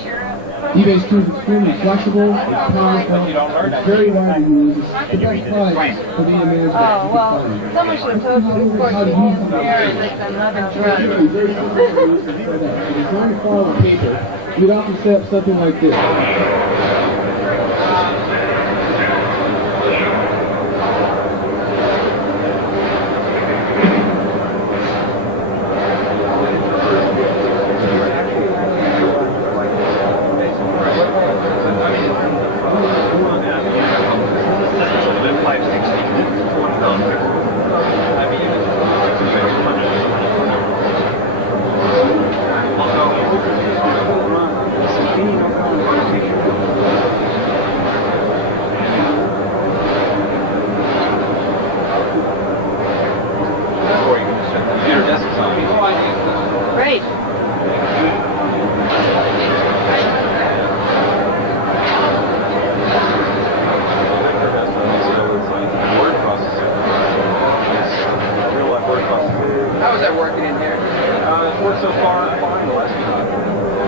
eBay's tool is extremely flexible, it's powerful, it's very widely used, it's the best price for the management. Oh, well, someone should have told you before you hold there and like I'm loving drugs. If you're trying to follow a paper, you'd often set up something like this. Great. How is that working in here? It's worked so far fine the last time.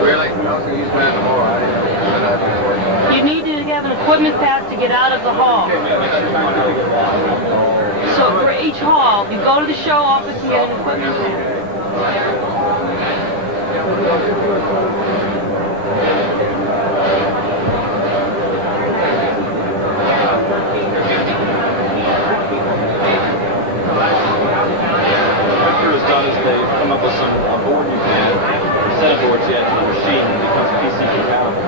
Really? I was going to use that tomorrow. I didn't know that before. You need to have an equipment pass to get out of the hall. So for each hall, you go to the show office and get an equipment pass. They come up with a board you can, a set of boards you add to the machine and it becomes PC compatible.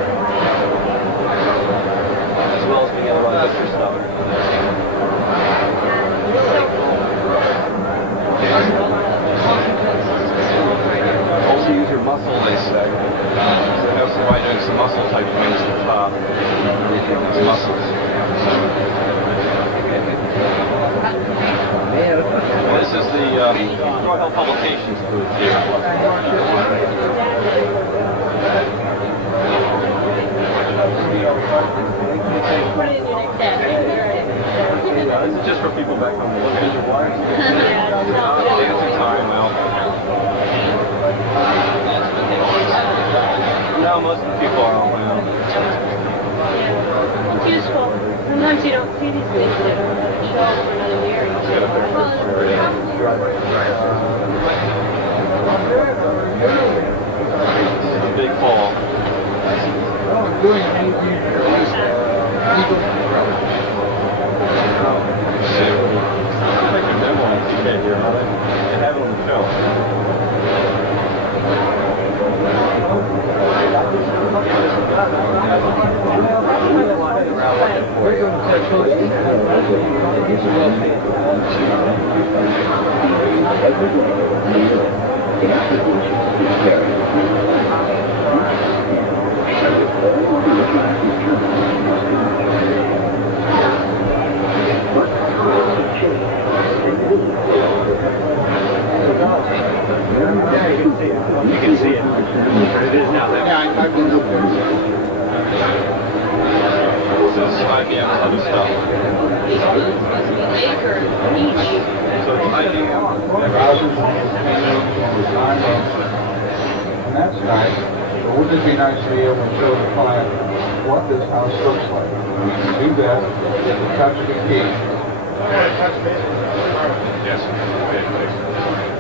As well as being able to run extra stuff. Also use your muscle, they say. So I know somebody doing some muscle type things at the top. It's muscles. This is the Royal Publications booth here. This is just for people back home to look at your wires. Dancing time, well. No, most of the people are all now. It's useful. Sometimes you don't see these things that are show up for another year. It's got a picture. It's a big fall. doing an AV release. You can see it. It is now there. Yeah, I've been up there. This is IBM other stuff. So it's IBM. And that's nice, but wouldn't it be nice to be able to show the client what this house looks like? We can do that with the touch of a key. Yes.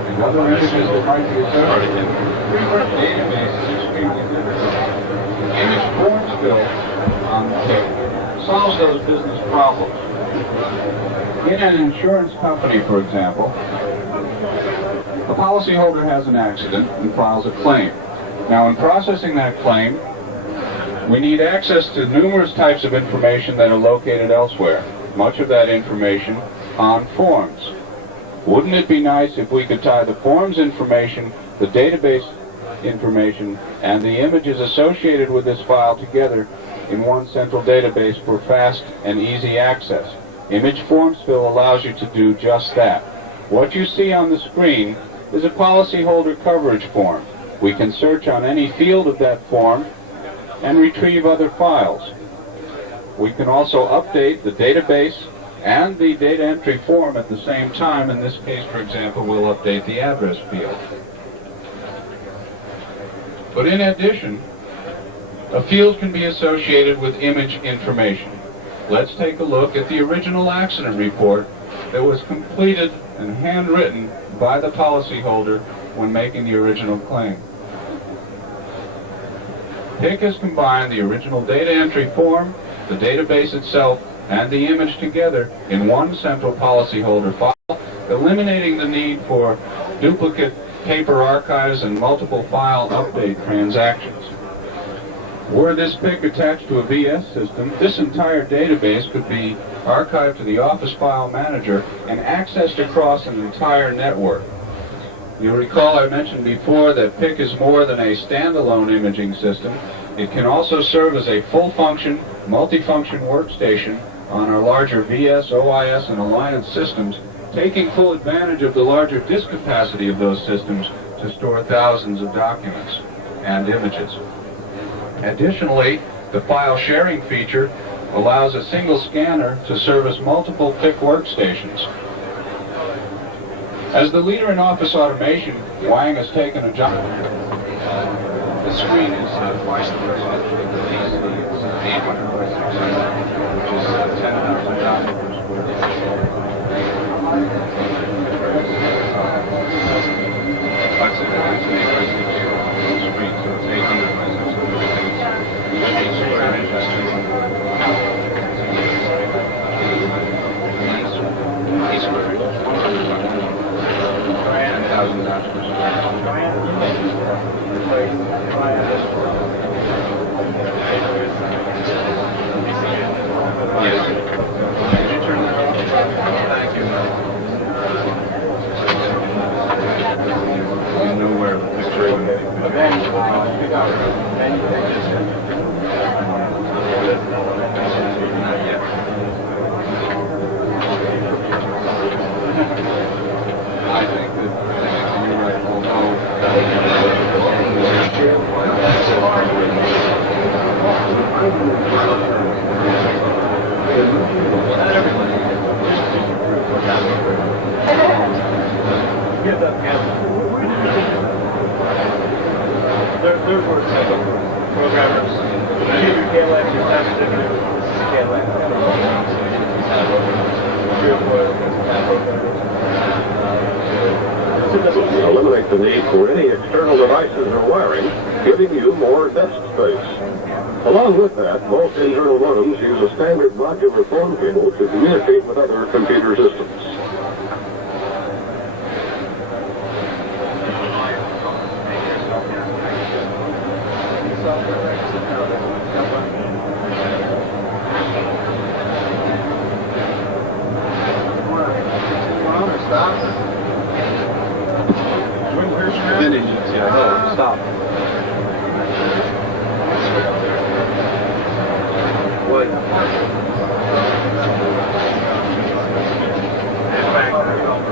And other images that might be associated with the database is extremely difficult. Image forms fill on the tip solves those business problems. In an insurance company, for example, the policyholder has an accident and files a claim. Now, in processing that claim, we need access to numerous types of information that are located elsewhere. Much of that information on forms. Wouldn't it be nice if we could tie the forms information, the database information, and the images associated with this file together in one central database for fast and easy access? Image forms fill allows you to do just that. What you see on the screen is a policyholder coverage form. We can search on any field of that form and retrieve other files. We can also update the database and the data entry form at the same time. In this case, for example, we'll update the address field. But in addition, a field can be associated with image information. Let's take a look at the original accident report that was completed and handwritten by the policyholder when making the original claim. PIC has combined the original data entry form, the database itself, and the image together in one central policyholder file, eliminating the need for duplicate paper archives and multiple file update transactions. Were this PIC attached to a VS system, this entire database could be archived to the Office File Manager and accessed across an entire network. You'll recall I mentioned before that PIC is more than a standalone imaging system. It can also serve as a full-function, multifunction workstation on our larger VS, OIS, and Alliance systems, taking full advantage of the larger disk capacity of those systems to store thousands of documents and images. Additionally, the file sharing feature allows a single scanner to service multiple PIC workstations. As the leader in office automation, Wang has taken a job. The screen is twice the resolution of the PC. It's 800 by 600, which is 10,000 documents per square foot. That's it. It's an 8 by 6 screen, so it's 800 by 600. 8 square inches, 8 square inches, 10,000 documents per square foot. Yes. Can you turn that off? Thank you. You know where the picture I think that you're right, Give that there were several programmers. Either KLAC or Sensitive, this is KLAC. 3 or 4 programmers. So eliminate the need for any external devices or wiring, giving you more desk space. Along with that, most internal modems use a standard modular phone cable to communicate with other computer systems. Stop.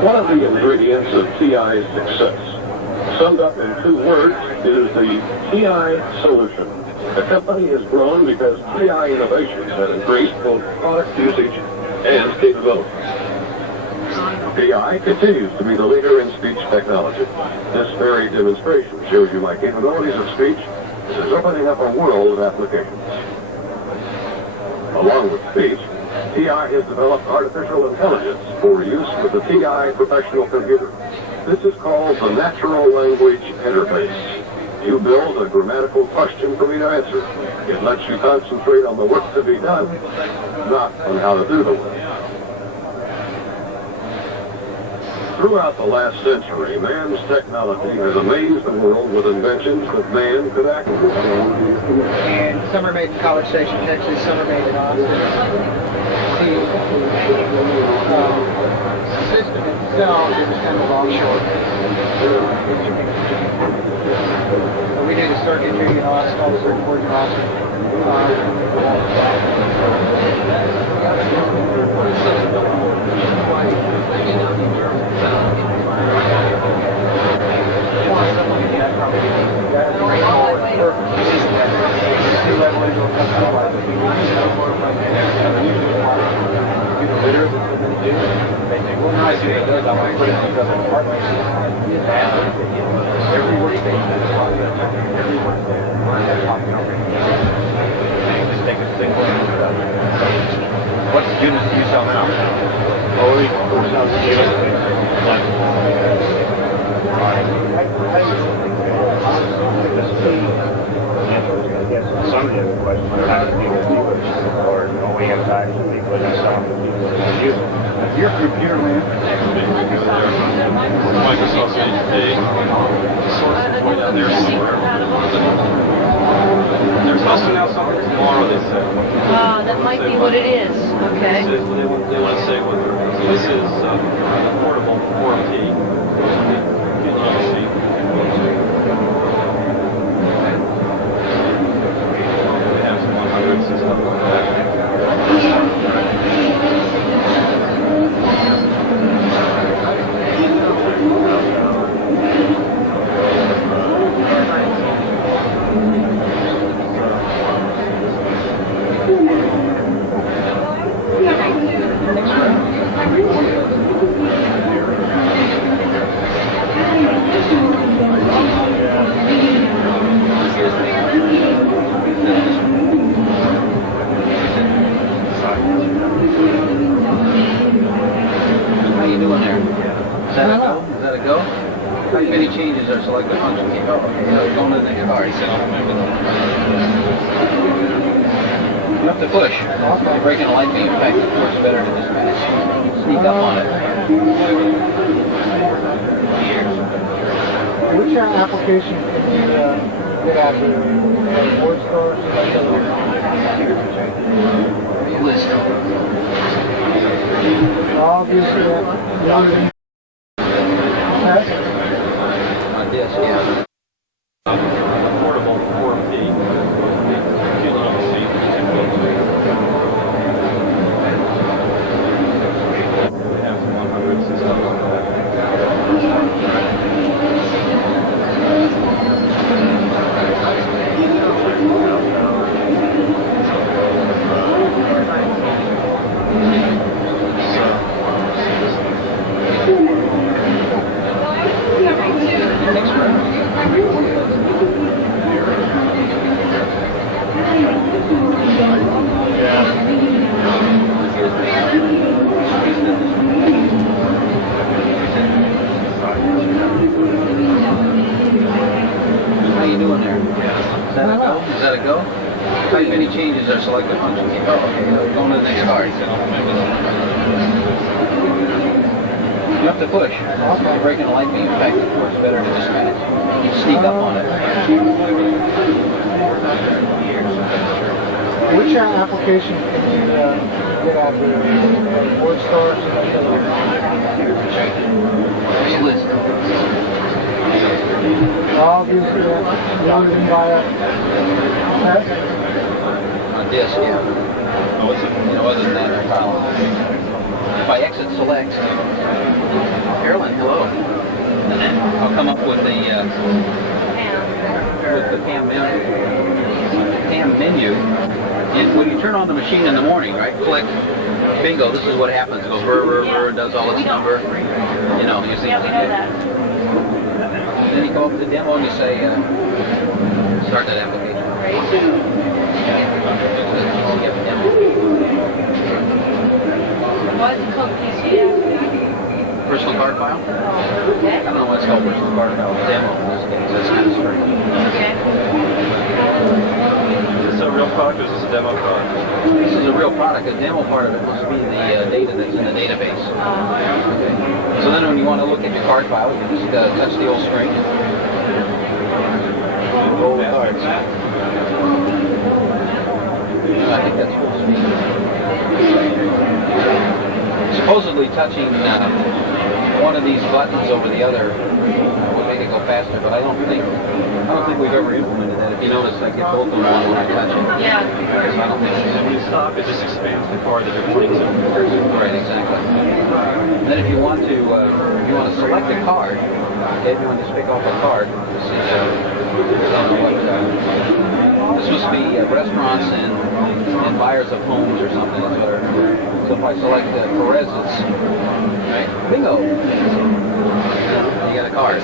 One of the ingredients of TI's success, summed up in 2 words, is the TI solution. The company has grown because TI innovations have increased both product usage and capability. TI continues to be the leader in speech technology. This very demonstration shows you my capabilities of speech. This is opening up a world of applications. Along with speech, TI has developed artificial intelligence for use with the TI professional computer. This is called the natural language interface. You build a grammatical question for me to answer. It lets you concentrate on the work to be done, not on how to do the work. Throughout the last century, man's technology has amazed the world with inventions that man could act on. And some are made in College Station, Texas, some are made in Austin. The system itself is assembled offshore. We do the circuitry in Austin, all the circuit boards in Austin. What units do you sell now? Oh, we sell some of the other questions are how to deal with people or OEM types of people that sell them to people that don't use them. Your computer, man. Microsoft HP. Source is way down there somewhere. They're supposed to now something tomorrow, they said. That might be what it is. Okay. They want to say what this is portable 4P. They have some 100s and stuff like that. How you doing there? Is that a go? Is that a go? How many changes are selected function? Oh, okay. Going to the next. All right, so you have to push. You're breaking a light beam. In fact, it works better to dispatch. Sneak up on it. Which application can you get out of the word store? List. Obviously, Like this, yeah. Portable 4P. They have some 100s and stuff like that. Yeah. that a go? Type any changes or select the function. Oh, okay, going to the next card. You have to push. You're breaking a light beam. In fact, it's better to just kind of sneak up on it. Which application can you get out there? Word stores? List. All these loaded in by a disk, yeah. Other than that, they're column. If I exit select, Carolyn, hello. I'll come up with the PAM menu. And when you turn on the machine in the morning, right? Click, bingo. This is what happens. It goes brr, does all its number. You see. Yeah, we know that. Then you go up to the demo and you say, start that application. Why is it called PCF? Personal card file? Okay. I don't know what's called personal card file. Demo in this case. That's kind of strange. Okay. Is this a real product or is this a demo card? This is a real product. The demo part of it must be the data that's in the database. Okay. So then when you want to look at your card file, you just touch the old screen. Roll the cards. I think that's full speed. Supposedly touching one of these buttons over the other would make it go faster, but I don't think we've ever implemented that. If you notice, I get both of them on when I touch it. Yeah. So I don't think it's When you stop, it just expands the card that you're pointing to. right, exactly. And then if you want to select a card, okay, if you want to just pick off a card, this is this must be restaurants and buyers of homes or something. That's what I remember. So if I select Perez's, right, bingo, you got a card.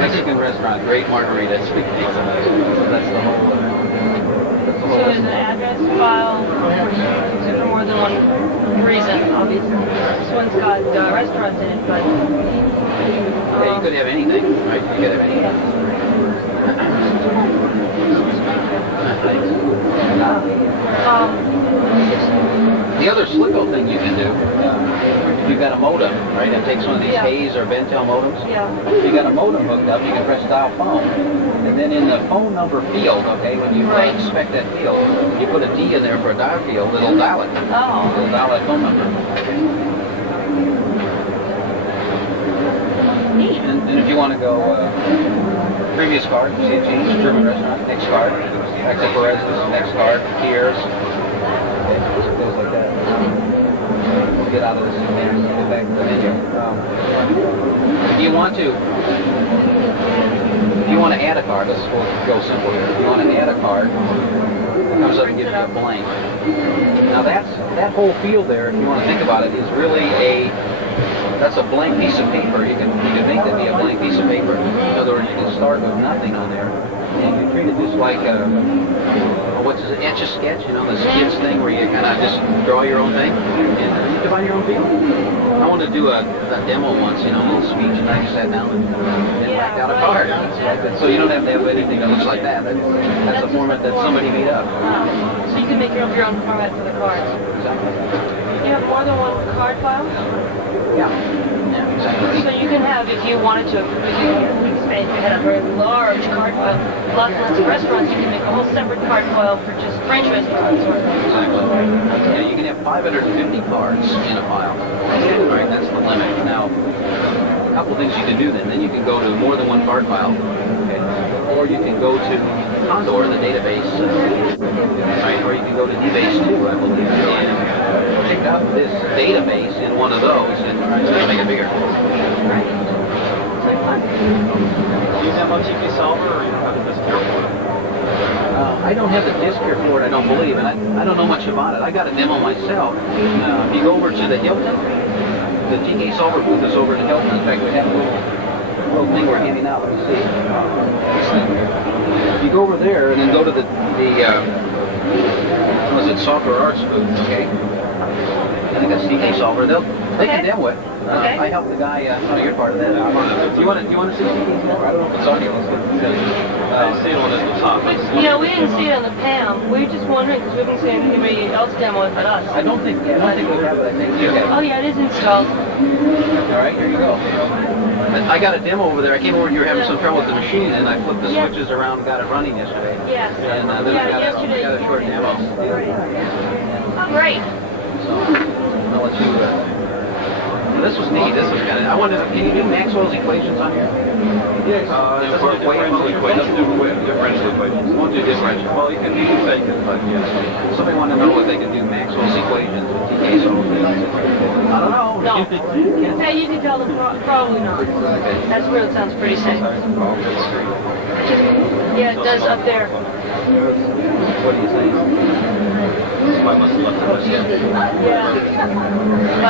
Mexican restaurant, great margaritas. So that's the whole. So there's an address file for more than one reason, obviously. This one's got restaurants in it, but... Yeah, you could have anything, right? You could have anything. The other slicko thing you can do, if you've got a modem, right, that takes one of these Hayes or Bentel modems. Yeah. If you got a modem hooked up, you can press dial phone. And then in the phone number field, okay, when you inspect that field, you put a D in there for a dial field, it'll dial it. Oh. It'll dial that phone number. And if you want to go previous card, see it change, German restaurant, next card, back to Perez's, next card, Pierre's. Okay, so it goes like that. We'll get out of this and get back to the menu. If you want to add a card, let's go simple here. If you want to add a card, it comes up and gives you a blank. Now that whole field there, if you want to think about it, is really that's a blank piece of paper. You can make that be a blank piece of paper. In other words, you can start with nothing on there, and you can treat it just like what's it, Etch-a-Sketch, this kids thing where you kind of just draw your own thing and you define your own field. I wanted to do a demo once, a little speech, and I just sat down and whacked out a card. So you don't have to have anything that looks like that. That's a format that somebody made up. So you can make your own format for the cards. Exactly. You have more than one card file? Yeah, exactly. So you can have, if you wanted to, if you had a very large card file, lots and lots of restaurants, you can make a whole separate card file for just French restaurants. Exactly. Yeah, you can have 550 cards in a file. Right, that's the limit. Now, a couple things you can do then. Then you can go to more than one card file, okay? Or you can go to Condor, the database, right? Or you can go to DBase 2, I believe, and pick up this database in one of those, and it's going to make it bigger. Do you use MOTP solver or you don't have the disk here for it? I don't have the disk here for it, I don't believe, and I don't know much about it. I got a demo myself. If you go over to the Hilton, the GK solver booth is over at the Hilton. In fact, we have a little thing we're handing out. Let me see. If you go over there and then go to the was it Software Arts booth, okay? And I got a CK solver. They can demo it. I helped the guy. You're part of that. You want to see CK solver? I don't know if it's on here. Let's see it on the top. Yeah, we didn't see it on the PAM. We were just wondering because we haven't seen anybody else demo it but us. I don't think we have it. I think you have it. Oh yeah, it is installed. All right, here you go. I got a demo over there. I came over and you were having some trouble with the machine, and I flipped the switches around and got it running yesterday. Yes. And then I got a short demo. Oh, great. So, I'll let you... this was neat. This was kind of... I wonder, can you do Maxwell's equations on here? Yes. Differential equations. Won't do differential. Well, you can do vacant, but yeah. Somebody wanted to know if they could do Maxwell's equations with TK solver. I don't know. No. Hey, you can tell them probably not. That's where it sounds pretty safe. Yeah, it does up there. What do you think? I must have left it. Yeah.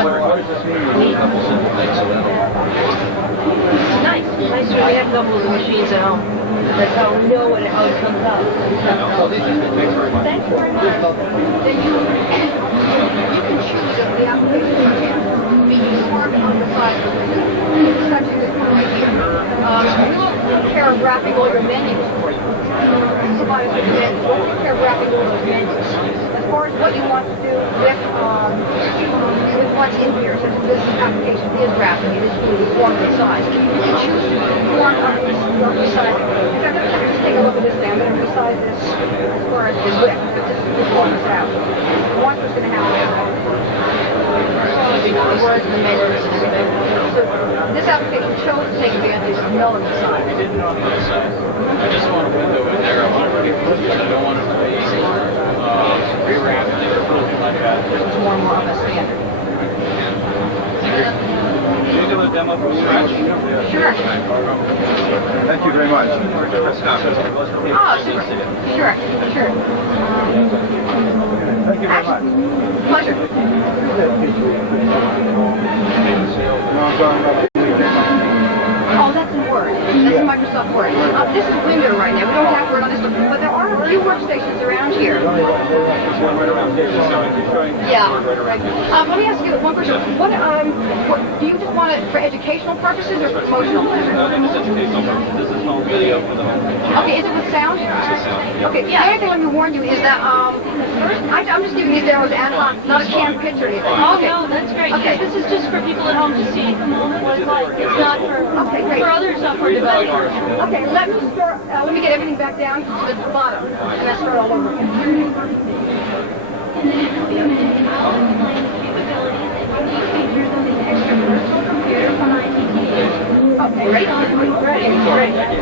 What does this mean? There's a couple simple things, so that'll... Nice. Nice when we have a couple of the machines at home. That's how we know how it comes out. Thanks very much. You can choose the application. Be informed on the side of the such as this one right here. We will take care of wrapping all your menus for you. Somebody will take care of wrapping all those menus. As far as what you want to do with what's in here, such as this application is wrapping, it is being formed and sized. You can choose to form up this resize. In fact, let's take a look at this now. I'm going to resize this as far as the width. This form this out. Watch what's going to happen. The words and the measures and everything. So this application chose to take advantage of knowing the size. I didn't know the size. I just want a window in there. I want to be pushed. I don't want to be rewrapped or something like that. It's more and more of a standard. Can you do a demo from scratch? Sure. Thank you very much. Oh, super. Sure. Thank you very much. Pleasure. Oh, that's in Word. That's in Microsoft Word. This is Windows right now. We don't have Word on this, but there are a few workstations around here. Yeah. Let me ask you one question. What do you just want it for educational purposes or promotional? Just educational purposes. This is home video for the home. Okay, is it with sound? Okay, the only thing let me warn you is that I'm just giving these demos ad hoc, not a canned picture or anything. Oh, Okay. no, that's great. Okay. This is just for people at home to see what it's like. It's not for, great. for other software developers. Okay, let me get everything back down to the bottom, and then start all over again. Okay, ready?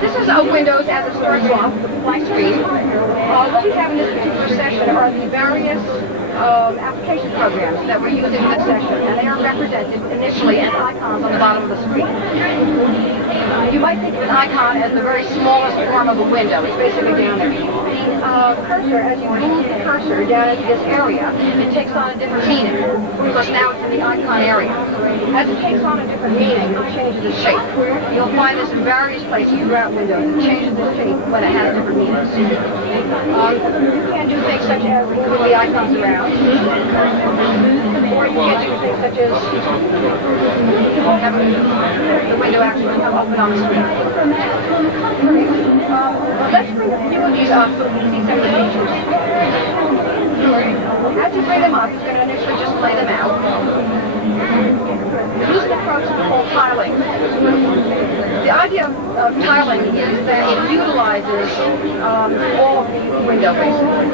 This is a Windows as it starts off, blank screen. What we have in this particular session are the various application programs that we're using in this session, and they are represented initially as icons on the bottom of the screen. You might think of an icon as the very smallest form of a window. It's basically down there. The cursor, as you move the cursor down into this area, it takes on a different meaning, because now it's in the icon area. As it takes on a different meaning, it changes its shape. You'll find this in various places throughout Windows. It changes its shape when it has different meanings. You can do things such as move the icons around, or you can do things such as having the window actually come open on the screen. Let's bring a few of these up so we can see some of the features. As you bring them up, you're going to initially just play them out. Use an approach called tiling. The idea of tiling is that it utilizes all of the window, basically.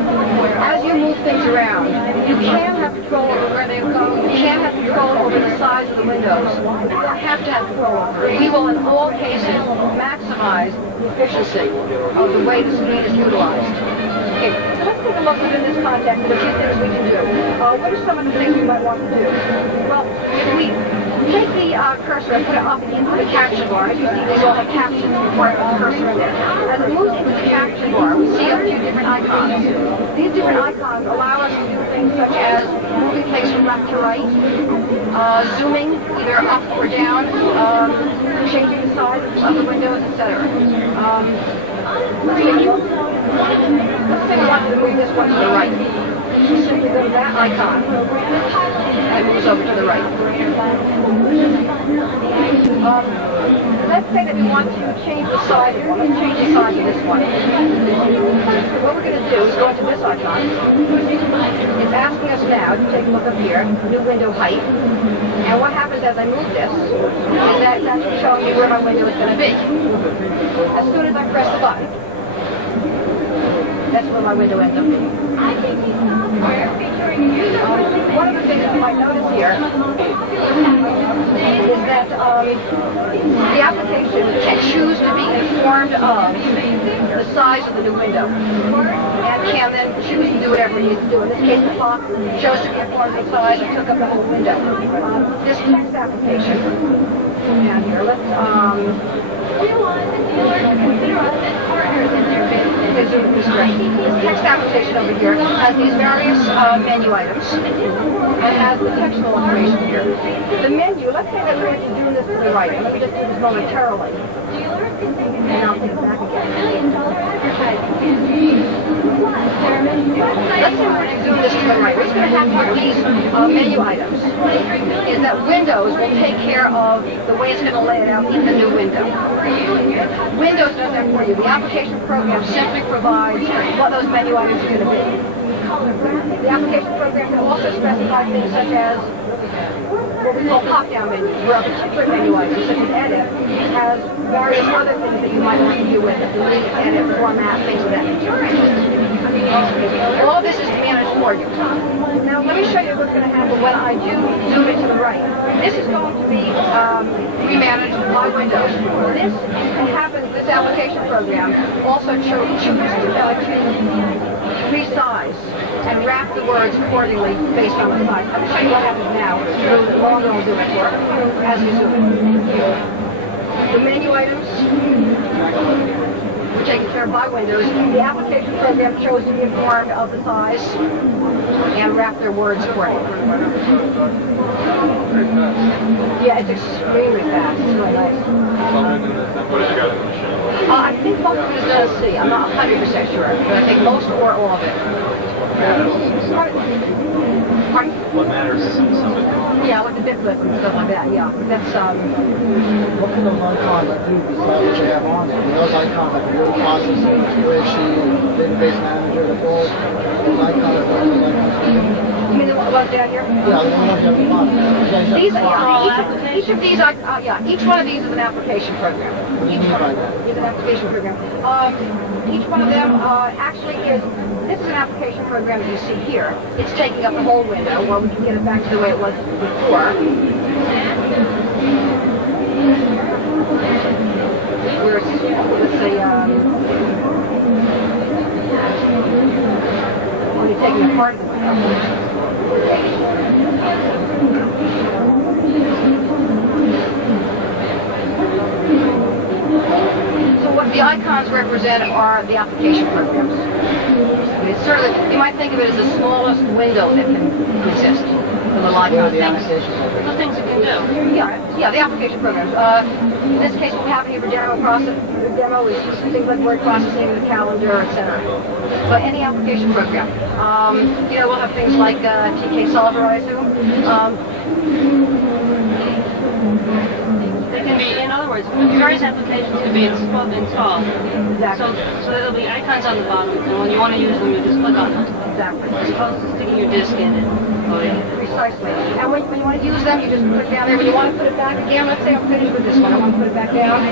As you move things around, you can have control over where they go. You can have control over the size of the windows. You don't have to have control over it. We will, in all cases, maximize the efficiency of the way the screen is utilized. Okay, so let's take a look within this context at a few things we can do. What are some of the things we might want to do? Well, if we take the cursor and put it up into the caption bar, as you see, these all have captions before I put the cursor in there. As it moves into the caption bar, we see a few different icons. These different icons allow us to do things such as moving things from left to right, zooming either up or down, changing the size of the windows, etc. Let's take a look. Let's take a look to move this one to the right. So simply go to that icon and moves over to the right. Let's say that we want to change the size of one. Let's change the size of this one. What we're going to do is go into this icon. It's asking us now to take a look up here, new window height. And what happens as I move this is that it's actually showing me where my window is going to be. As soon as I press the button, that's where my window ends up being. One of the things you might notice here is that the application can choose to be informed of the size of the new window and can then choose to do whatever it needs to do. In this case, the clock chose to be informed of the size and took up the whole window. This text application down here, let's we want the dealer to consider us as partners in their business. This text application over here has these various menu items and has the textual information here. The menu, let's say that we're going to do this to the right. Let me just do this momentarily. And I'll take it back again. Let's say we're going to zoom this to the right. What's going to happen with these menu items is that Windows will take care of the way it's going to lay it out in the new window. Windows does that for you. The application program simply provides what those menu items are going to be. The application program can also specify things such as what we call pop-down menus, where a particular menu item, such as edit, has various other things that you might want to do with it, delete, edit, format, things of that nature. All this is managed for you. Now let me show you what's going to happen when I do zoom it to the right. This is going to be remanaged by Windows. This application program also chooses to resize and wrap the words accordingly based on the size. I'll show you what happens now. It's a little bit longer we'll do it for as we zoom it. The menu items were taken care of by Windows. The application program chose to be informed of the size and wrap their words accordingly. Yeah, it's extremely fast. It's really nice. I think most of it is done C. I'm not 100% sure, but I think most or all of it. Pardon? What matters is some of it. Yeah, like the bit flip and stuff like that, yeah. That's, What can those icons like do besides what you have on there? Those icons like the word processing, spreadsheet, database manager, the whole, those icons, you mean the ones down here? Yeah, the ones you have on. These are all applications. Each of these are, each one of these is an application program. What do you mean by that? Is an application program. Each one of them actually is, this is an application program that you see here. It's taking up the whole window. Well, we can get it back to the way it was before. Where it's, let's say, only taking a part of the window. So what the icons represent are the application programs. It's sort of, you might think of it as the smallest window that can exist. The little icon things. The things it can do. Yeah, the application programs. In this case, what we have here for demo is things like word processing, the calendar, etc. But any application program. We'll have things like TK Solver, I assume. They can be, in other words, various applications can be installed. Exactly. So there'll be icons on the bottom, and when you want to use them, you just click on them. Exactly. As opposed to sticking your disk in and loading it. Precisely. And when you want to use them, you just put it down there. When you want to put it back again, let's say I'm finished with this one. I want to put it back down.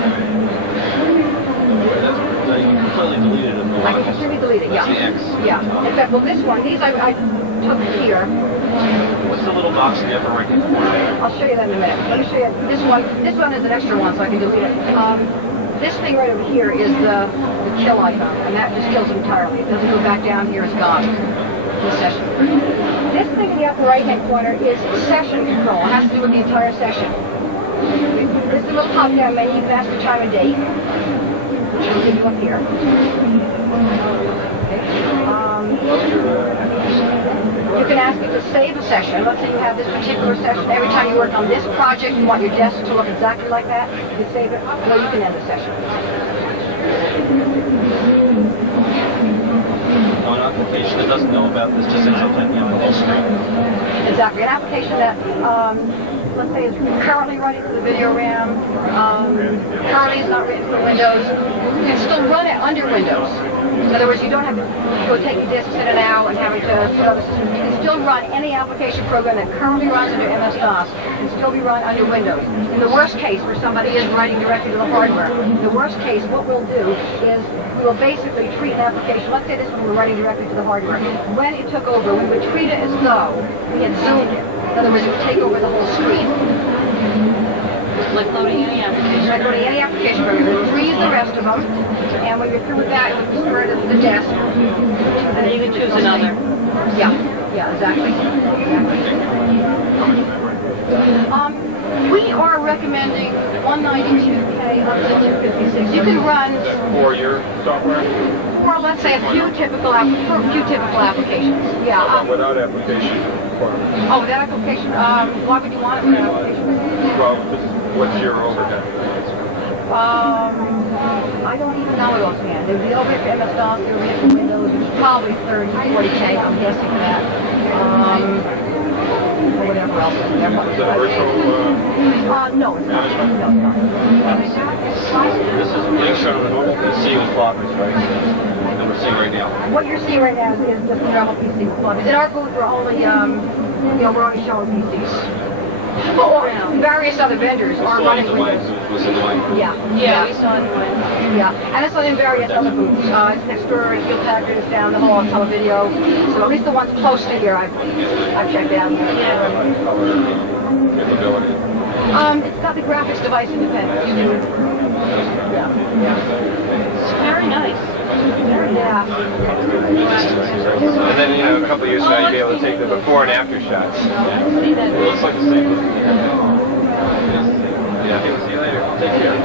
So you can completely delete it. I can completely delete it, yeah. That's the X. Yeah. In fact, well, this one, these I took here. What's the little box in the upper right hand corner? I'll show you that in a minute. Let me show you this one. This one is an extra one, so I can delete it. This thing right over here is the kill icon, and that just kills it entirely. It doesn't go back down here, it's gone. This session. This thing in the upper right-hand corner is session control. It has to do with the entire session. This is a little pop-down menu. You can ask for time and date, which will give you up here. You can ask it to save a session. Let's say you have this particular session. Every time you work on this project, you want your desk to look exactly like that. You can save it, or you can end the session. An application that doesn't know about this just ends up taking up the whole screen. Exactly. An application that, let's say, is currently running through the video RAM, currently is not written for Windows, you can still run it under Windows. In other words, you don't have to go take your disks in and out and having to put other systems. You can still run any application program that currently runs under MS-DOS can still be run under Windows. In the worst case, where somebody is writing directly to the hardware, in the worst case, what we'll do is we will basically treat an application. Let's say this one we're writing directly to the hardware. When it took over, we would treat it as though we had zoomed it. In other words, it would take over the whole screen. Like loading any application. Like loading any application program. It would freeze the rest of them, and when you're through with that, it would convert it to the desk. And then you can choose another. Yeah, exactly. We are recommending 192K up to 256. You can run For your software? for, let's say, a few typical applications. Yeah. Without application requirements. Oh, that application. Why would you want it for that application? Well, what's your overhead? I don't even know it offhand. There'd be overhead for MS-DOS, there'd be for Windows, it's probably 30, 40K, I'm guessing that. Or whatever else. Is it a virtual? No, it's not. No. This is being shown on a normal PC with floppers, right? And we're seeing right now. What you're seeing right now is just a normal PC with floppers. In our booth, we're only, we're only showing PCs. Or various other vendors are running Windows. Yeah, we saw it. Yeah, and it's in various other booths. It's next door, Hewlett Packard is down the hall, televideo. So at least the ones close to here, I've checked out. It's got the graphics device independent. It's very nice. Yeah. And then, a couple of years from now, you'll be able to take the before and after shots. It looks like the same. Yeah, see you later. Take care.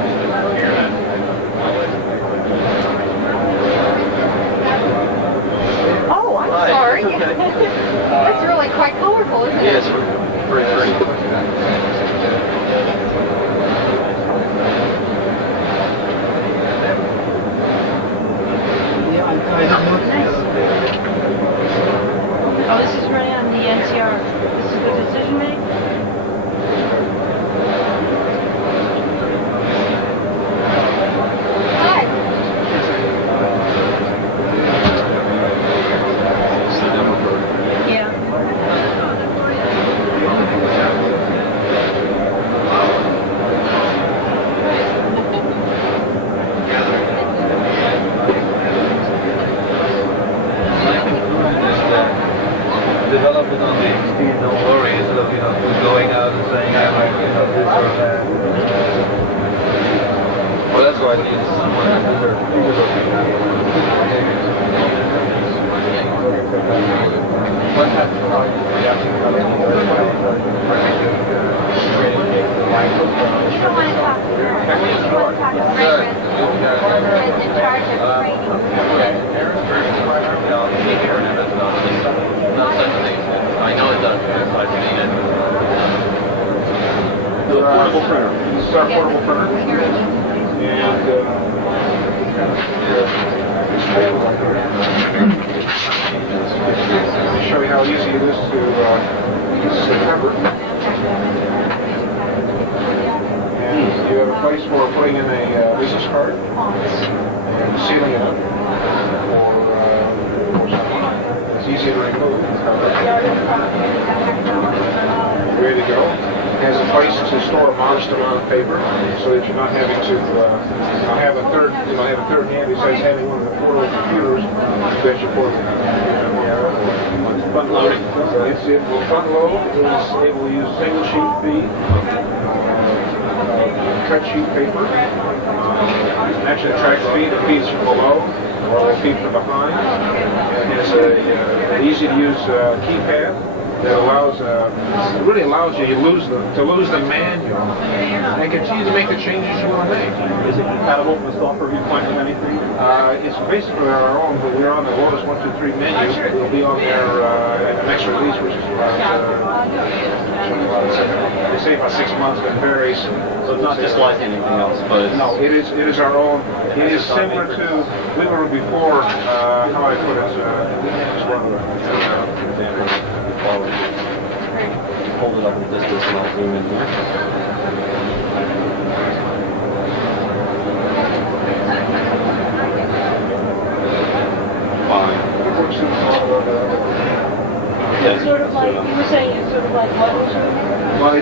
Oh, I'm sorry. That's really quite colorful, isn't it? Yes, pretty pretty. Oh, this is running on the NCR. This is the decision making? Hi. Yeah. Develop it on the XP, don't worry, instead of, going out and saying, I like, this or that. Well, that's why I need someone to do their fingers I know it does. I've seen it. The portable printer. This is our portable printer. And let me show you how easy it is to disassemble. And you have a place for putting in a business card and sealing it up or something. It's easy to remove. Ready to go. It has a place to store a modest amount of paper, so that you're not having to have a third hand besides having one of the portable computers that you put. Front loading. It will front load. It's able to use single sheet feed, cut sheet paper. Actually, it tracks feed. It feeds from below or feed from behind. It has an easy to use keypad. that allows, it really allows you to lose the manual and continue to make the changes you want to make. Is it compatible from a software viewpoint with anything? It's basically our own, but we're on the Lotus 123 menu. It'll be on there at the next release, which is about, they say about 6 months, but it varies. So it's not just like anything else, but it's... No, it is our own. It is similar to, we were before, how I put it, just one of the, Hold it up at this distance and I'll zoom in here. Fine. It's sort of like, you were saying it's sort of like what machine? Well,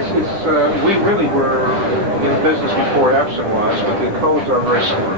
we really were in business before Epson was, but the codes are very similar.